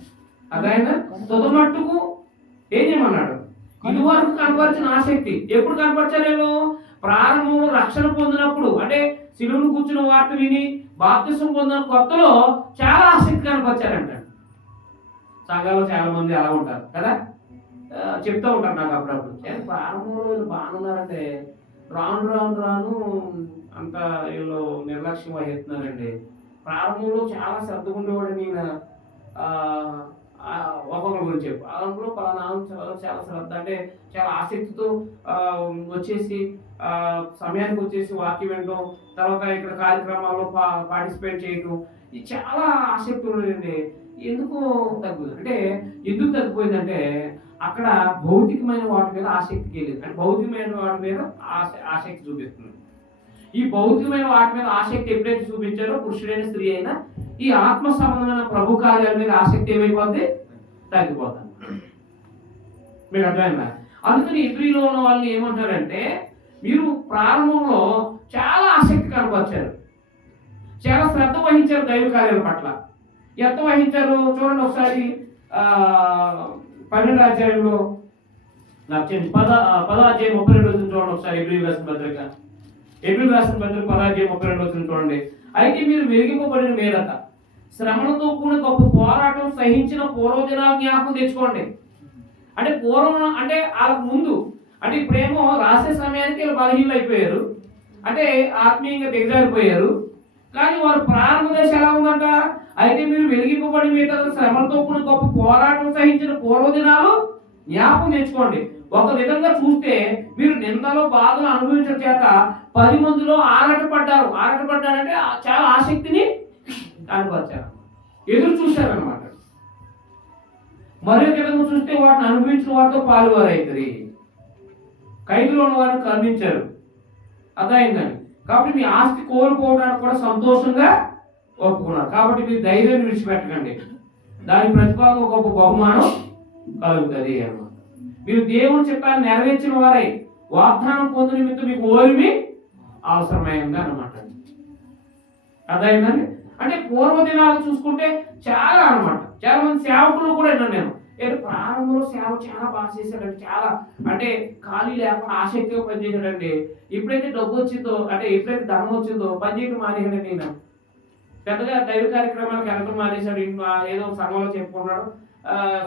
అదైనా తుదమట్టుకు ఏం చేయమన్నాడు? ఇదివరకు కనపరిచిన ఆసక్తి ఎప్పుడు కనపరచలేదు? ప్రారంభంలో రక్షణ పొందినప్పుడు, అంటే శిలువను కూర్చున్న వార్త విని బాప్తిసం పొందిన కొత్తలో చాలా ఆసక్తి కనపరిచారంట. సంఘాల్లో చాలా మంది అలా ఉంటారు కదా, చెప్తూ ఉంటారు నాకు అప్పుడప్పుడు, ప్రారంభంలో వీళ్ళు బాగున్నారంటే రాను రాను రాను అంత వీళ్ళు నిర్లక్ష్యం వహిస్తున్నారండి. ప్రారంభంలో చాలా శ్రద్ధ ఉండేవాడు నేను ఒక్కొక్కరి గురించి చెప్పు, అందులో పలానా చాలా శ్రద్ధ, అంటే చాలా ఆసక్తితో వచ్చేసి సమయానికి వచ్చేసి వాక్యం వినడం, తర్వాత ఇక్కడ కార్యక్రమాల్లో పార్టిసిపేట్ చేయటం, ఇది చాలా ఆసక్తి ఉండేదండి. ఎందుకు తగ్గుతుంది అంటే, ఎందుకు తగ్గిపోయిందంటే అక్కడ భౌతికమైన వాటి మీద ఆసక్తికి వెళ్ళింది. అంటే భౌతికమైన వాటి మీద ఆసక్తి చూపిస్తుంది. ఈ భౌతికమైన వాటి మీద ఆసక్తి ఎప్పుడైతే చూపించారో పురుషుడైన స్త్రీ అయినా ఈ ఆత్మ సంబంధమైన ప్రభు కార్యాల మీద ఆసక్తి ఏమైపోద్ది? తగ్గిపోతుంది. మీకు అర్థమైందా? అందుకని ఇబ్రీలో ఉన్న వాళ్ళని ఏమంటారంటే, మీరు ప్రారంభంలో చాలా ఆసక్తి కనపరిచారు, చాలా శ్రద్ధ వహించారు దైవ కార్యాల పట్ల. ఎంత వహించారు చూడండి ఒకసారి. 12వ అధ్యాయంలో నాకు చెప్పండి, 10వ అధ్యాయం 32 చూడండి ఒకసారి. ఏప్రిల్ రాసిన పత్రిక 10వ అధ్యాయం 32 చూడండి. అయితే మీరు వెలిగింపబడిన మీదట శ్రమలతో కూడిన గొప్ప పోరాటం సహించిన పూర్వదినాల జ్ఞాపకం తెచ్చుకోండి. అంటే పూర్వం అంటే వాళ్ళకు ముందు, అంటే ఇప్పుడేమో రాసే సమయానికి వీళ్ళు బలహీనలు అయిపోయారు, అంటే ఆత్మీయంగా దిగజారిపోయారు. కానీ వారు ప్రారంభ దశ ఎలా ఉందంట? అయితే మీరు వెలిగింపబడి మీద శ్రమలతో కూడిన గొప్ప పోరాటం సహించిన పూర్వదినాలు జ్ఞాపకం తెచ్చుకోండి. ఒక విధంగా చూస్తే మీరు నిందలో బాధలు అనుభవించడం చేత 10 మందిలో ఆరాటపడ్డారు. ఆరాటపడ్డారంటే చాలా ఆసక్తిని కనపరిచారు, ఎదురు చూశారనమాట. మరొక విధంగా చూస్తే వాటిని అనుభవించిన వారితో పాలువారు అవుతుంది. ఖైదులో ఉన్న వారిని కరుణించారు. అర్థమైందని. కాబట్టి మీ ఆస్తి కోల్పోవడానికి కూడా సంతోషంగా ఒప్పుకున్నారు. కాబట్టి మీరు ధైర్యాన్ని విడిచిపెట్టకండి, దాని ప్రతిఫలం గొప్ప బహుమానం కలుగుతుంది అన్నమాట. మీరు దేవుని చిత్తాన్ని నెరవేర్చిన వారై వాగ్దానం పొందిన నిమిత్తం మీకు ఓర్మి అవసరమైంది అన్నమాట. అర్థమైందండి. అంటే పూర్వదినాలు చూసుకుంటే చాలా అన్నమాట. చాలా మంది సేవకులు కూడా విన్నాను నేను, ఏదో ప్రారంభంలో సేవ చాలా బాగా చేశాడండి, చాలా అంటే ఖాళీ లేకుండా ఆసక్తిగా పనిచేశాడండి. ఎప్పుడైతే డబ్బు వచ్చిందో, అంటే ఎప్పుడైతే ధనం వచ్చిందో పనిచేయడం మానేశాడు. నేను పెద్దగా దైవ కార్యక్రమాలకు వెళ్ళడం మానేశాడు. ఏదో సంఘంలో చెప్పుకున్నాడు,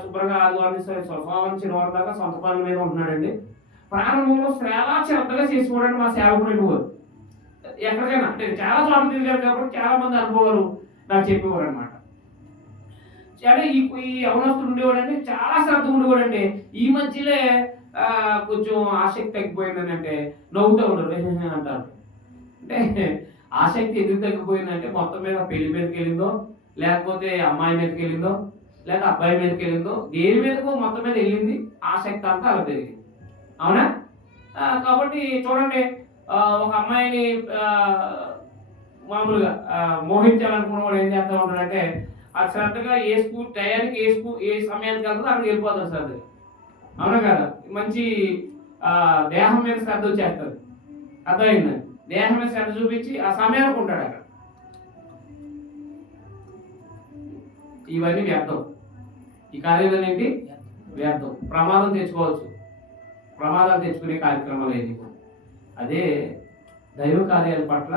శుభ్రంగా ఆదివారం సోమవారం శనివారం దాకా సొంత పనుల మీద ఉంటున్నాడండి. ప్రారంభంలో చాలా శ్రద్ధగా చేసుకోవడానికి మా సేవకుడు ఎక్కువ ఎక్కడికైనా, అంటే చాలా చోట్ల తిరిగారు కాబట్టి చాలా మంది అనుభవాలు నాకు చెప్పేవారు అనమాట. అంటే ఈ యవనస్తుడు ఉండేవాడండి, చాలా శ్రద్ధ ఉండేవాడండి. ఈ మధ్యలో కొంచెం ఆసక్తి తగ్గిపోయిందని అంటే నవ్వుతూ ఉండరు అంటారు. అంటే ఆసక్తి ఎందుకు తగ్గిపోయిందంటే మొత్తం మీద పెళ్లి మీదకి వెళ్ళిందో, లేకపోతే అమ్మాయి మీదకి వెళ్ళిందో, లేక అబ్బాయి మీదకి వెళ్ళిందో, దేని మీదకో మొత్తం మీద వెళ్ళింది. ఆసక్తి అంతా అలా పెరిగింది. అవునా? కాబట్టి చూడండి, ఒక అమ్మాయిని మామూలుగా మోహించాలనుకున్న వాడు ఏం చేస్తూ ఉంటాడంటే, ఆ శ్రద్ధగా ఏ స్కూల్ టయానికి ఏ సమయానికి వెళ్తుందో అక్కడికి వెళ్ళిపోతాడు శ్రద్ధగా. అవునా కదా? మంచి దేహం మీద శ్రద్ధ వచ్చేస్తుంది. అర్థమైంది? దేహం మీద శ్రద్ధ చూపించి ఆ సమయానికి ఉంటాడు అక్కడ. ఇవన్నీ వ్యర్థం. ఈ కార్యాలయం ఏంటి? వ్యర్థం. ప్రమాదం తెచ్చుకోవచ్చు, ప్రమాదాలు తెచ్చుకునే కార్యక్రమాలు ఏంటి? అదే దైవ కార్యాల పట్ల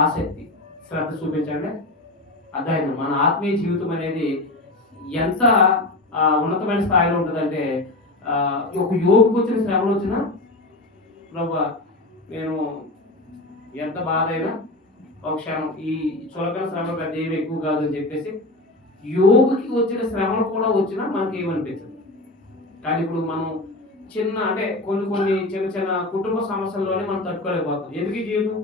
ఆసక్తి, శ్రద్ధ చూపించండి. అర్థమైంది? మన ఆత్మీయ జీవితం అనేది ఎంత ఉన్నతమైన స్థాయిలో ఉంటుందంటే, ఒక యోగుకు వచ్చిన శ్రమలు వచ్చినా, ప్రభు నేను ఎంత బాధ అయినా ఒక క్షణం, ఈ చులకన శ్రమ పెద్ద ఏమి ఎక్కువ కాదు అని చెప్పేసి యోగుకి వచ్చిన శ్రమలు కూడా వచ్చినా మనకి ఏమనిపించదు. కానీ ఇప్పుడు మనం అంటే కొన్ని చిన్న కుటుంబ సమస్యల్లోనే మనం తట్టుకోలేకపోతాం. ఎందుకు ఈ జీవితం,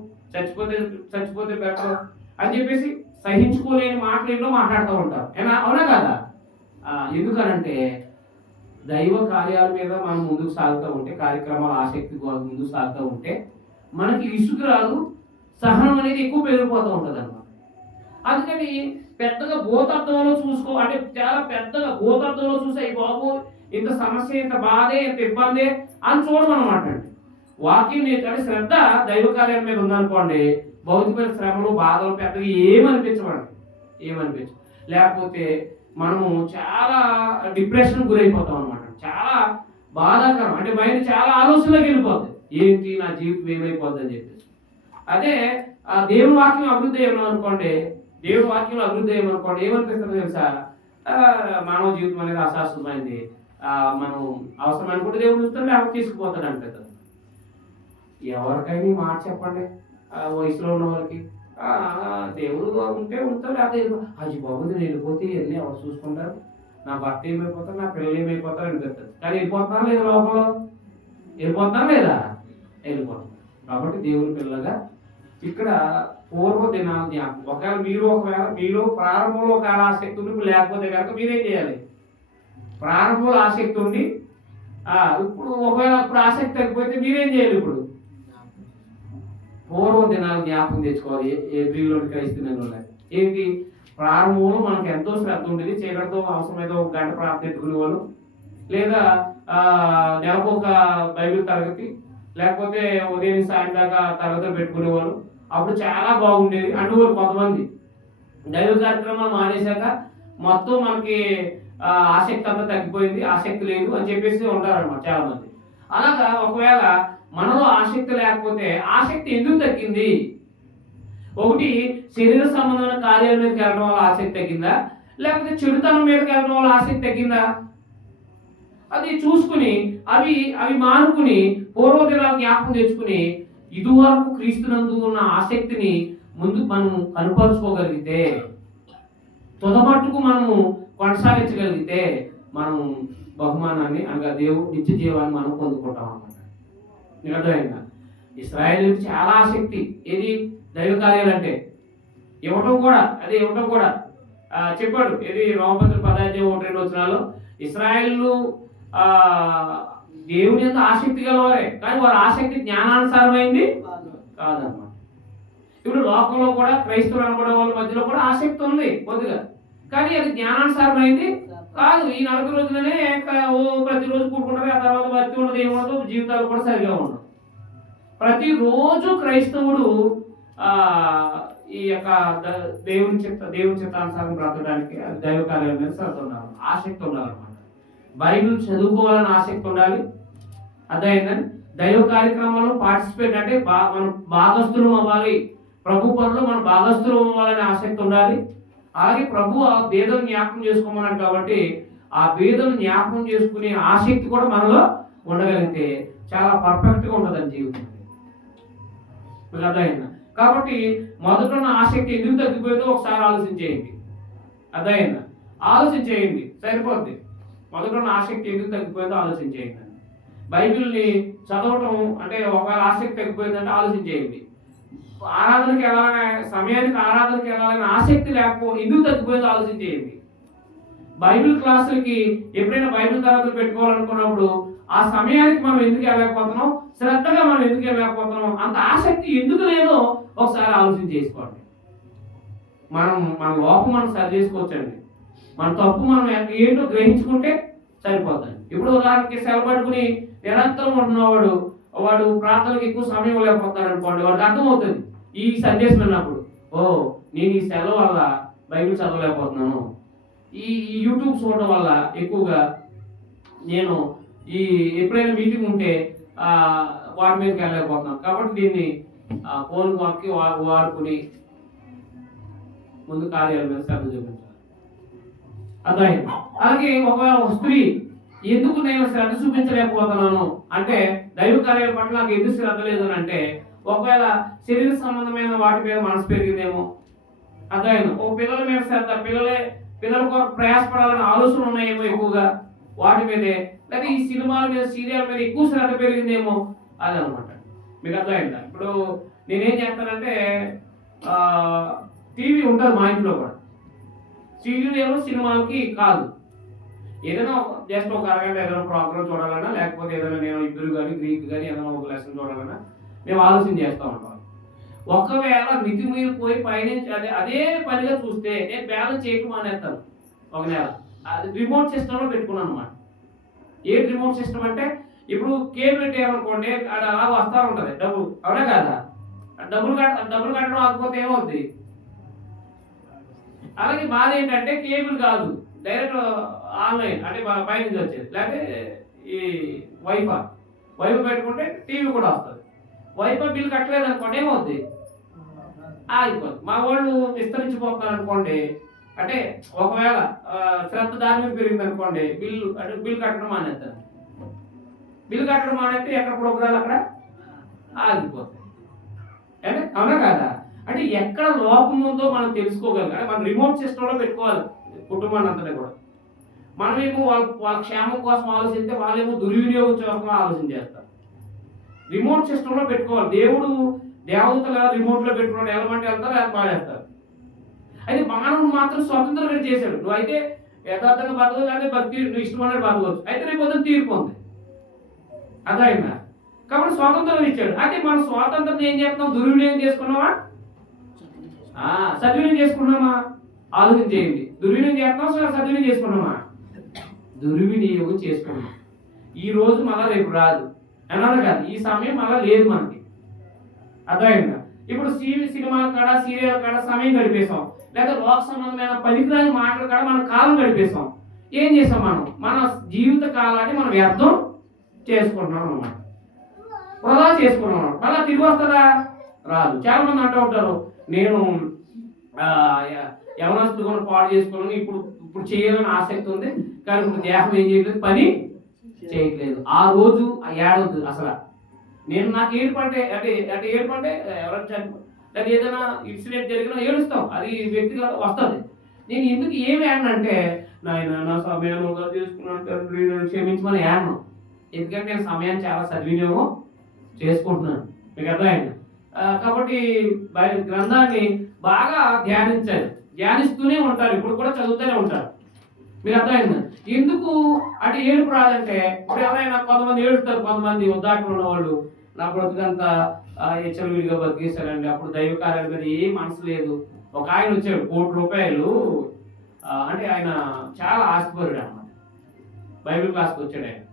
చచ్చిపోతే బెటర్ అని చెప్పేసి సహించుకోలేని మాటలు ఎన్నో మాట్లాడుతూ ఉంటారు. అవునా కదా? ఎందుకనంటే దైవ కార్యాల మీద మనం ముందుకు సాగుతూ ఉంటే, కార్యక్రమాల ఆసక్తి ముందుకు సాగుతూ ఉంటే మనకి ఇసుకు రాదు, సహనం అనేది ఎక్కువ పెరిగిపోతూ ఉంటుంది అన్నమాట. అందుకని పెద్దగా భూతత్వంలో చూసుకో అంటే చాలా పెద్దగా భూతత్వంలో చూసి అయ్యి బాబు ఇంత సమస్య, ఇంత బాధే, ఇంత ఇబ్బంది అని చూడమన్నమాట అండి. వాక్యం అంటే శ్రద్ధ దైవ కార్యాల మీద ఉందనుకోండి, భౌతికమైన శ్రమలు బాధలు పెద్దగా ఏమనిపించమండి, ఏమనిపించు. లేకపోతే మనము చాలా డిప్రెషన్ గురైపోతాం అనమాట. చాలా బాధాకరం అంటే మైండ్ చాలా ఆలోచనలోకి వెళ్ళిపోతుంది, ఏంటి నా జీవితం ఏమైపోద్ది అని చెప్పేసి. అదే ఆ దేవుని వాక్యం అభివృద్ధి అయ్యాం అనుకోండి, దేవుని వాక్యంలో అభివృద్ధి అయ్యాం అనుకోండి, ఏమనిపిస్తుంది తెలుసా, మానవ జీవితం అనేది అశాశ్వతమైంది, మనం అవసరం అనుకుంటే దేవుడు చూస్తాడు, లేకపోతే తీసుకుపోతాడు అనిపిస్తుంది. ఎవరికైనా ఈ మాట చెప్పండి, వయసులో ఉన్న వాళ్ళకి, దేవుడు ఉంటే ఉంటాడు, లేకపోతే అయ్యి బాబు నేను వెళ్ళిపోతే ఇవన్నీ ఎవరు చూసుకుంటారు, నా భర్త ఏమైపోతారు, నా పిల్లలు ఏమైపోతారు అనిపిస్తుంది. కానీ వెళ్ళిపోతున్నారు లేదా లోపల, వెళ్ళిపోతున్నారు లేదా, వెళ్ళిపోతున్నారు. కాబట్టి దేవుని పిల్లగా ఇక్కడ పూర్వ దినాల జ్ఞాపకం. ఒకవేళ మీలో ప్రారంభంలో ఒక ఆసక్తి ఉండి లేకపోతే కనుక మీరేం చేయాలి, ప్రారంభంలో ఆసక్తి ఉండి ఇప్పుడు ఒకవేళ అప్పుడు ఆసక్తి తగ్గిపోతే మీరేం చేయాలి, ఇప్పుడు పూర్వ దినాలు జ్ఞాపకం తెచ్చుకోవాలి. ఏప్రిల్లోని క్రైస్తవ ఏంటి, ప్రారంభంలో మనకు ఎంతో శ్రద్ధ ఉండేది, చీకటితో అవసరమైతే ఒక గంట ప్రార్థన పెట్టుకునేవాళ్ళు, లేదా నెలకు ఒక బైబిల్ తరగతి, లేకపోతే ఉదయం సాయం దాకా తరగతులు పెట్టుకునేవాళ్ళు. అప్పుడు చాలా బాగుండేది అనేవారు కొంతమంది. దైవ కార్యక్రమాలు మానేశాక మొత్తం మనకి ఆసక్తి అంతా తగ్గిపోయింది, ఆసక్తి లేదు అని చెప్పేసి ఉంటారన్నమాట చాలా మంది. అలాగా ఒకవేళ మనలో ఆసక్తి లేకపోతే ఆసక్తి ఎందుకు తగ్గింది, ఒకటి శరీర సంబంధమైన కార్యాల మీదకి వెళ్ళడం వల్ల ఆసక్తి తగ్గిందా, లేకపోతే చెడుతనం మీదకి వెళ్ళడం వల్ల ఆసక్తి తగ్గిందా, అది చూసుకుని అవి మానుకుని పూర్వదినాలు జ్ఞాపకం తెచ్చుకుని ఇదివరకు క్రీస్తునందు ఉన్న ఆసక్తిని ముందు మనం కనుపరుచుకోగలిగితే, తుదమట్టుకు మనము కొనసాగించగలిగితే మనం బహుమానాన్ని అనగా దేవుడు నిత్య జీవాన్ని మనం పొందుకుంటాం అన్నమాట. అర్థమైందా? ఇశ్రాయేలుకి చాలా ఆసక్తి ఏది, దైవ కార్యాలు అంటే ఇవ్వటం కూడా, అదే ఇవ్వటం కూడా చెప్పాడు. ఏది రోమపత్రిక 10:1-2 ఇశ్రాయేలు దేవుని యొక్క ఆసక్తి గలవారే, కానీ వారి ఆసక్తి జ్ఞానానుసారమైంది కాదన్నమాట. ఇప్పుడు లోకంలో కూడా క్రైస్తవులు అనబడే వాళ్ళ మధ్యలో కూడా ఆసక్తి ఉంది కొద్దిగా, కానీ అది జ్ఞానానుసారమైంది కాదు. ఈ 40 రోజులనే ప్రతిరోజు కూడుకుంటారు, ఆ తర్వాత భక్తి ఉండదు, ఏముండదు, జీవితాలు కూడా సరిగా ఉండదు. ప్రతిరోజు క్రైస్తవుడు ఈ యొక్క దేవుని చిత్తానుసారం బ్రతకడానికి దైవ కార్యాల మీద శ్రద్ధ ఉండాలి, ఆసక్తి ఉండాలన్నమాట. బైబిల్ చదువుకోవాలని ఆసక్తి ఉండాలి. అర్థమైందని దైవ కార్యక్రమంలో పార్టిసిపేట్ అంటే మనం భాగస్థులం అవ్వాలి, ప్రభు పనులు మనం భాగస్థులం అవ్వాలని ఆసక్తి ఉండాలి. అలాగే ప్రభు ఆ భేదం జ్ఞాపకం చేసుకోమన్నాడు కాబట్టి ఆ భేదం జ్ఞాపకం చేసుకునే ఆసక్తి కూడా మనలో ఉండగలిగితే చాలా పర్ఫెక్ట్గా ఉంటుందని జీవితం. మీకు అర్థమైందా? కాబట్టి మొదట ఉన్న ఆసక్తి ఎందుకు తగ్గిపోయిందో ఒకసారి ఆలోచించేయండి. అర్థమైందా? ఆలోచించేయండి, సరిపోద్ది. మొదట ఉన్న ఆసక్తి ఎందుకు తగ్గిపోయిందో ఆలోచించేయండి. బైబిల్ని చదవటం అంటే ఒకవేళ ఆసక్తి తగ్గిపోయిందంటే ఆలోచించేయండి. ఆరాధనకి వెళ్ళాలనే సమయానికి ఆరాధనకి వెళ్ళాలనే ఆసక్తి లేకపోతే ఎందుకు తగ్గిపోయిందో ఆలోచించేయండి. బైబిల్ క్లాసులకి ఎప్పుడైనా బైబిల్ తరగతులు పెట్టుకోవాలనుకున్నప్పుడు ఆ సమయానికి మనం ఎందుకు వెళ్ళలేకపోతున్నాం, శ్రద్ధగా మనం ఎందుకు వెళ్ళలేకపోతున్నాం, అంత ఆసక్తి ఎందుకు లేదో ఒకసారి ఆలోచన చేసుకోండి. మన లోపం మనం సరి చేసుకోవచ్చండి. మన తప్పు మనం ఏంటో గ్రహించుకుంటే సరిపోతుంది. ఇప్పుడు ఉదాహరణకి సెలవు పట్టుకుని నిరంతరం ఉంటున్నవాడు వాడు ప్రార్థనలకు ఎక్కువ సమయం లేకపోతాడు అనుకోండి, వాడికి అర్థమవుతుంది ఈ సందేశం విన్నప్పుడు, ఓ నేను ఈ సెలవు వల్ల బైబిల్ చదవలేకపోతున్నాను, ఈ యూట్యూబ్ చూడడం వల్ల ఎక్కువగా నేను ఎప్పుడైనా మీటింగ్ ఉంటే వాటి మీదకి వెళ్ళలేకపోతున్నాను, కాబట్టి దీన్ని ఫోన్ వాకి వాడుకుని ముందు కార్యాల మీద శ్రద్ధ చూపించాలి. అర్థమైంది? అలాగే ఒక స్త్రీ ఎందుకు నేను శ్రద్ధ చూపించలేకపోతున్నాను అంటే దైవ కార్యాల పట్ల నాకు ఎందుకు శ్రద్ధ లేదు అని అంటే ఒకవేళ శరీర సంబంధమైన వాటి మీద మనసు పెరిగిందేమో. అర్థమైంది? ఓ పిల్లల మీద శ్రద్ధ, పిల్లల కొరకు ప్రయాసపడాలని ఆలోచన ఉన్నాయేమో ఎక్కువగా వాటి మీదే, లేదా ఈ సినిమాల మీద సీరియల్ మీద ఎక్కువ శ్రద్ధ పెరిగిందేమో, అదనమాట. మీకు అర్థమైందా? ఇప్పుడు నేనేం చేస్తానంటే టీవీ ఉంటుంది మా ఇంట్లో కూడా, సీరియల్ సినిమాలకి కాదు. ఏదైనా జస్ట్ ఒక అరగంట ఏదైనా ప్రోగ్రామ్ చూడాలన్నా, లేకపోతే ఏదైనా నేను ఇద్దరు కానీ గ్రీక్ కానీ ఏదైనా ఒక లెసన్ చూడాలన్నా మేము ఆలోచన చేస్తూ ఉంటాం. ఒకవేళ మితిమీరిపోయి పైనుంచి అదే పనిగా చూస్తే నేను బ్యాలెన్స్ చేయటం మానేస్తాను ఒక నెల. అది రిమోట్ సిస్టంలో పెట్టుకున్నాను అనమాట. ఏ రిమోట్ సిస్టమ్ అంటే ఇప్పుడు కేబుల్ పెట్టేయమనుకోండి, అది అలా వస్తూ ఉంటుంది డబ్బులు, అవునా కాదా? డబ్బులు కట్టడం ఆగిపోతే ఏమవుద్ది? అలాగే బాధ ఏంటంటే కేబుల్ కాదు, డైరెక్ట్ ఆన్లైన్ అంటే పైనుంచి వచ్చేది, లేకపోతే ఈ వైఫై పెట్టుకుంటే టీవీ కూడా వస్తుంది. వైఫై బిల్ కట్టలేదు అనుకోండి ఏమవుద్ది? ఆగిపోద్ది. మా వాళ్ళు విస్తరించిపోతున్నారు అనుకోండి, అంటే ఒకవేళ శ్రద్ధ దాని మీద పెరిగింది అనుకోండి, బిల్ కట్టడం మానేస్తారు. బిల్ కట్టడం మానేస్తే ఎక్కడ ప్రోగ్రాలు అక్కడ ఆగిపోతాయి. అవునా కాదా? అంటే ఎక్కడ లోపం ఉందో మనం తెలుసుకోగలం. మనం రిమోట్ సిస్టంలో పెట్టుకోవాలి కుటుంబాన్ని అంతటా కూడా. మనమేమో వాళ్ళ క్షేమం కోసం ఆలోచిస్తే వాళ్ళేమో దుర్వినియోగం కోసం ఆలోచన చేస్తారు. రిమోట్ సిస్టంలో పెట్టుకోవాలి. దేవతలు రిమోట్లో పెట్టుకున్నాడు, వెళ్ళమంటే వెళ్తారు, లేదా పాడేస్తారు. అయితే మానవుడు మాత్రం స్వతంత్రంగా చేశాడు. నువ్వైతే యథార్థంగా బతకదు, లేదా భక్తి నువ్వు ఇష్టమన్నట్టు బతకవచ్చు. అయితే రేపు పొద్దున తీర్పు ఉంది, అదైనా కాబట్టి స్వాతంత్రం ఇచ్చాడు. అయితే మనం స్వాతంత్రం ఏం చేస్తున్నాం? దుర్వినియోగం చేసుకున్నామా? సద్వినియోగం చేసుకున్నామా? ఆలోచన చేయండి. దుర్వినియోగం చేస్తున్నాం, సద్వినియోగం చేసుకున్నామా? దుర్వినియోగం చేసుకున్నాం. ఈ రోజు మళ్ళా రేపు రాదు, అన్నాడు కాదు. ఈ సమయం మళ్ళా లేదు మనకి, అర్థమైందా? ఇప్పుడు సినిమాల కాడ, సీరియల్ కాడ సమయం గడిపేశాం, లేదా లోక సంబంధమైన పనికిరాని మాటల కాడ మనం కాలం గడిపేశాం. ఏం చేసాం? మన జీవిత కాలాన్ని మనం వ్యర్థం చేసుకుంటున్నాం అన్నమాట, వృధా చేసుకున్నాం. మళ్ళా తిరిగి వస్తుందా? రాదు. చాలా మంది అంటూ ఉంటారు, నేను యవనస్తులు కూడా పాడు చేసుకున్నాను, ఇప్పుడు చేయాలని ఆసక్తి ఉంది, కానీ ఇప్పుడు దేహం ఏం చేయట్లేదు, పని చేయట్లేదు. ఆ రోజు ఏడవద్దు అసలు. నాకు ఏడుపు అంటే ఏడుపు అంటే ఎవరైనా చనిపో, లేదా ఏదైనా ఇన్సిడెంట్ జరిగినా ఏడుస్తాం, అది వ్యక్తిగత వస్తుంది. నేను ఎందుకు ఏమి ఏడనంటే, నా సమయాన్ని చేసుకున్నాను తండ్రి క్షమించమని ఏడను. ఎందుకంటే నేను సమయాన్ని చాలా సద్వినియోగం చేసుకుంటున్నాను. మీకు అర్థమైంది? కాబట్టి గ్రంథాన్ని బాగా ధ్యానిస్తూనే ఉంటారు, ఇప్పుడు కూడా చదువుతూనే ఉంటారు. మీకు అర్థమైంది? ఎందుకు అంటే ఏడుపు రాదంటే, ఇప్పుడు ఎవరైనా కొంతమంది ఏడుస్తారు, కొంతమంది ఉద్దాటం ఉన్నవాళ్ళు, నా బ్రతుకంతా హెచ్చరివిడిగా బతికేశారండి, అప్పుడు దైవ కార్యాల మీద ఏం మనసు లేదు. ఒక ఆయన వచ్చాడు, ₹1,00,00,000 అంటే ఆయన చాలా ఆస్తిపరుడు అన్నమాట. బైబిల్ క్లాస్కి వచ్చాడు ఆయన,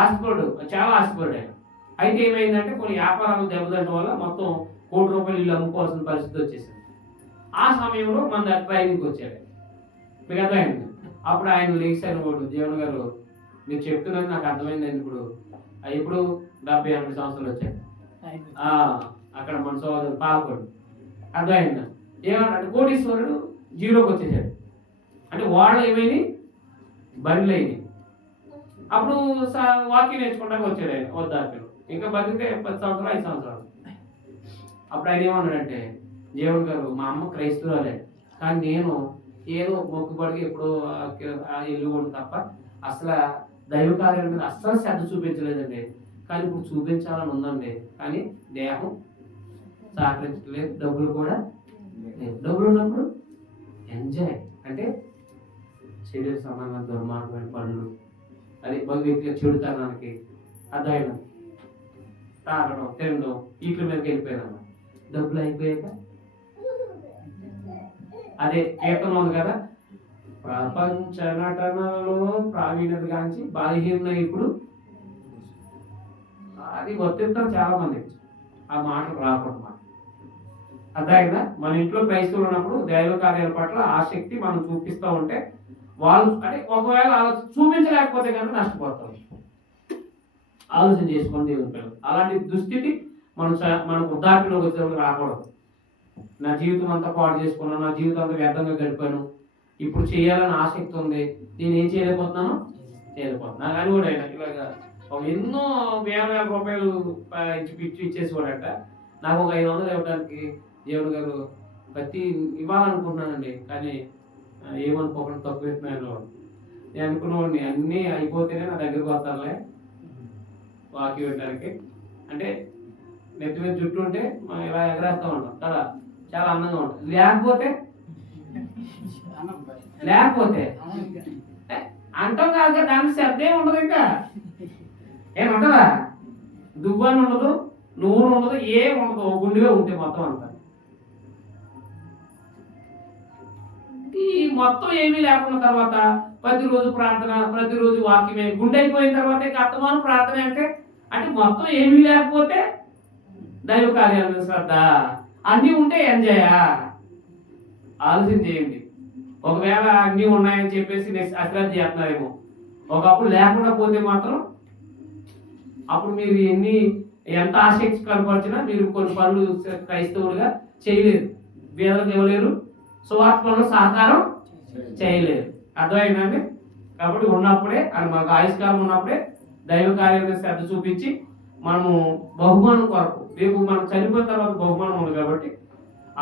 ఆస్తిపరుడు, చాలా ఆస్తిపరుడు ఆయన. అయితే ఏమైందంటే కొన్ని వ్యాపారాలు దెబ్బతింటం వల్ల మొత్తం ₹1,00,00,000 ఇల్లు అమ్ముకోవాల్సిన పరిస్థితి వచ్చేసింది. ఆ సమయంలో మన దగ్గర ట్రైనింగ్కి వచ్చాడు. మీకు అర్థమైంది? అప్పుడు ఆయన లేచారు, వాడు జీవన్ గారు మీరు చెప్తున్నది నాకు అర్థమైందండి. ఇప్పుడు 70-80 సంవత్సరాలు వచ్చాడు అక్కడ మన సోదరుడు పాలకోడు. అర్థమైందా? ఏమన్నాడు? కోటీశ్వరుడు జీరోకి వచ్చేసాడు. అంటే వాళ్ళు ఏమైంది? బండ్లు అయినాయి. అప్పుడు వాక్యం నేర్చుకుంటానికి వచ్చాడు ఆయన వద్దాపిలో. ఇంకా బతికితే 10 సంవత్సరాలు 5 సంవత్సరాలు. అప్పుడు ఆయన ఏమన్నాడంటే, జీవన్ గారు మా అమ్మ క్రైస్తవురాలే, కానీ నేను ఏదో మొక్కుబడికి ఎప్పుడో ఎల్లుగొండు తప్ప అసలు దైవ కార్యాల మీద అస్సలు శ్రద్ధ చూపించలేదండి. కానీ ఇప్పుడు చూపించాలని ఉందండి, కానీ దేహం సహకరించలేదు, డబ్బులు కూడా లేదు. డబ్బులు ఉన్నప్పుడు ఎంజాయ్ అంటే శరీర సంబంధం దుర్మార్గమైన పనులు, అది వ్యక్తిగా చెడుతనానికి అర్థమైన తాగడం, తినడం, వీటి మీదకి వెళ్ళిపోయాను. డబ్బులు అయిపోయాక అదే కీర్తన ఉంది కదా, ప్రపంచ నటనలో ప్రావీణ్యత గాంచి బలహీన ఇప్పుడు అది వర్తిస్తారు చాలా మంది. ఆ మాటలు రాకూడదు. అర్థమైందా? మన ఇంట్లో క్రైస్తవులు ఉన్నప్పుడు దైవ కార్యాల పట్ల ఆసక్తి మనం చూపిస్తూ ఉంటే వాళ్ళు అంటే ఒకవేళ చూపించలేకపోతే కనుక నష్టపోతాం. ఆలోచన చేసుకోండి దేవుని పిల్లలు. అలాంటి దుస్థితి మన వృద్ధాప్యంలోకి వచ్చేటప్పుడు రాకూడదు. నా జీవితం అంతా పాడు చేసుకున్నాను, నా జీవితం అంతా వ్యర్థంగా గడిపాను, ఇప్పుడు చేయాలని ఆసక్తి ఉంది, నేను ఏం చేయలేకపోతున్నాను అని కూడా ఆయన ఇలాగా ఎన్నో వేల రూపాయలు ఇచ్చేసేవాడట. నాకు ఒక 500 ఇవ్వడానికి దేవుడు గారు ప్రతి ఇవ్వాలనుకుంటున్నానండి, కానీ ఏమనుకోకుండా తక్కువ ఇస్తున్నాను. నేను అనుకున్నవాడిని అన్నీ అయిపోతేనే నా దగ్గరకు వస్తానులే వాకి పెట్టడానికి. అంటే నెత్తి మీద జుట్టు ఉంటే మనం ఇలా ఎగరేస్తూ ఉంటాం కదా, చాలా అందంగా ఉంటుంది. లేకపోతే అంటాం కాదు కదా, దానికి శ్రద్ధ ఏమి ఉండదు, ఇంకా ఏముంటదా, దువ్వని ఉండదు, నూనె ఉండదు, ఏం ఉండదు, గుండెగా ఉంటే మొత్తం అంతా. ఈ మొత్తం ఏమీ లేకున్న తర్వాత ప్రతిరోజు ప్రార్థన, ప్రతిరోజు వాక్యమే, గుండె అయిపోయిన తర్వాత ఇక అత్తమాను ప్రార్థన అంటే మొత్తం ఏమీ లేకపోతే దైవ కార్యాల మీద శ్రద్ధ, అన్నీ ఉంటే ఎంజాయ్. ఆలోచన చేయండి. ఒకవేళ అన్నీ ఉన్నాయని చెప్పేసి అశ్రద్ధ చేస్తున్నారేమో, ఒకప్పుడు లేకుండా పోతే మాత్రం అప్పుడు మీరు ఎంత ఆసక్తి కనపరిచినా మీరు కొన్ని పనులు క్రైస్తవులుగా చేయలేరు, వేదలకు ఇవ్వలేరు, సువార్త పనులు సహకారం చేయలేరు. అర్థమైందండి? కాబట్టి ఉన్నప్పుడే అని మనకు ఆయుష్కాలం ఉన్నప్పుడే దైవ కార్యాల మీద శ్రద్ధ చూపించి మనము బహుమానం కొరకు, రేపు మనం చనిపోయిన తర్వాత బహుమానం ఉంది కాబట్టి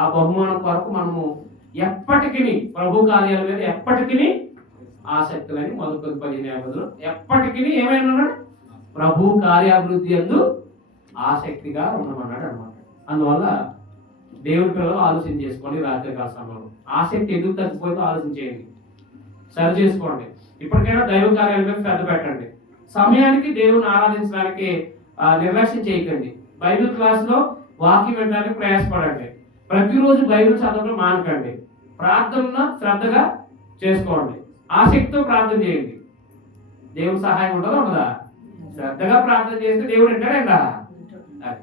ఆ బహుమానం కొరకు మనము ఎప్పటికీ ప్రభు కార్యాల మీద ఎప్పటికీ ఆసక్తులని మొదటి 15 ఎప్పటికీ ఏమైనా ఉన్నాడు, ప్రభు కార్యాభివృద్ధి యందు ఆసక్తిగా ఉండమన్నాడు అనమాట. అందువల్ల దేవుడి పిల్లలు ఆలోచన చేసుకోండి. రాత్రికాల సమయంలో ఆసక్తి ఎందుకు తగ్గిపోయిందో ఆలోచన చేయండి, సరి చేసుకోండి. ఇప్పటికైనా దైవ కార్యాల మీద శ్రద్ధ పెట్టండి. సమయానికి దేవుని ఆరాధించడానికి నిర్లక్ష్యం చేయకండి. బైబిల్ క్లాస్లో వాక్యం వినడానికి ప్రయాసపడండి. ప్రతిరోజు బైబిల్ చదవడం మానకండి. ప్రార్థన శ్రద్ధగా చేసుకోండి. ఆసక్తితో ప్రార్థన చేయండి. దేవుని సహాయం ఉండదా ఉండదా? శ్రద్ధగా ప్రార్థన చేస్తే దేవుడు వింటాడంట.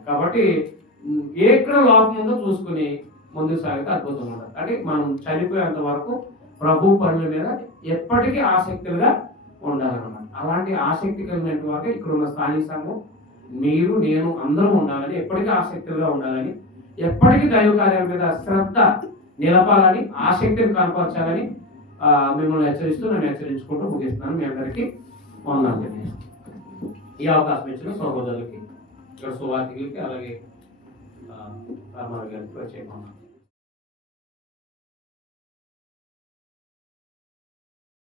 కాబట్టి ఎక్కడ లోపం ఉందో చూసుకుని ముందుకు సాగితే అద్భుతం ఉండదు. అంటే మనం చనిపోయేంత వరకు ప్రభు పనుల మీద ఎప్పటికీ ఆసక్తులుగా ఉండాలన్నమాట. అలాంటి ఆసక్తి కలిగినటువంటి వారికి ఇక్కడ ఉన్న స్థానిక సంఘం, మీరు నేను అందరం ఉండాలని, ఎప్పటికీ ఆసక్తులుగా ఉండాలని, ఎప్పటికీ దైవ కార్యాల మీద శ్రద్ధ నిలపాలని, ఆసక్తిని కనపరచాలని మిమ్మల్ని హెచ్చరిస్తూ నేను హెచ్చరించుకుంటూ ముగిస్తున్నాను. మీ అందరికీ వందనాలు. ఈ అవకాశం ఇచ్చిన సహోదరులకి, ఇక్కడ సువార్థికులకి, అలాగే రామారావు గారికి ప్రత్యేకంగా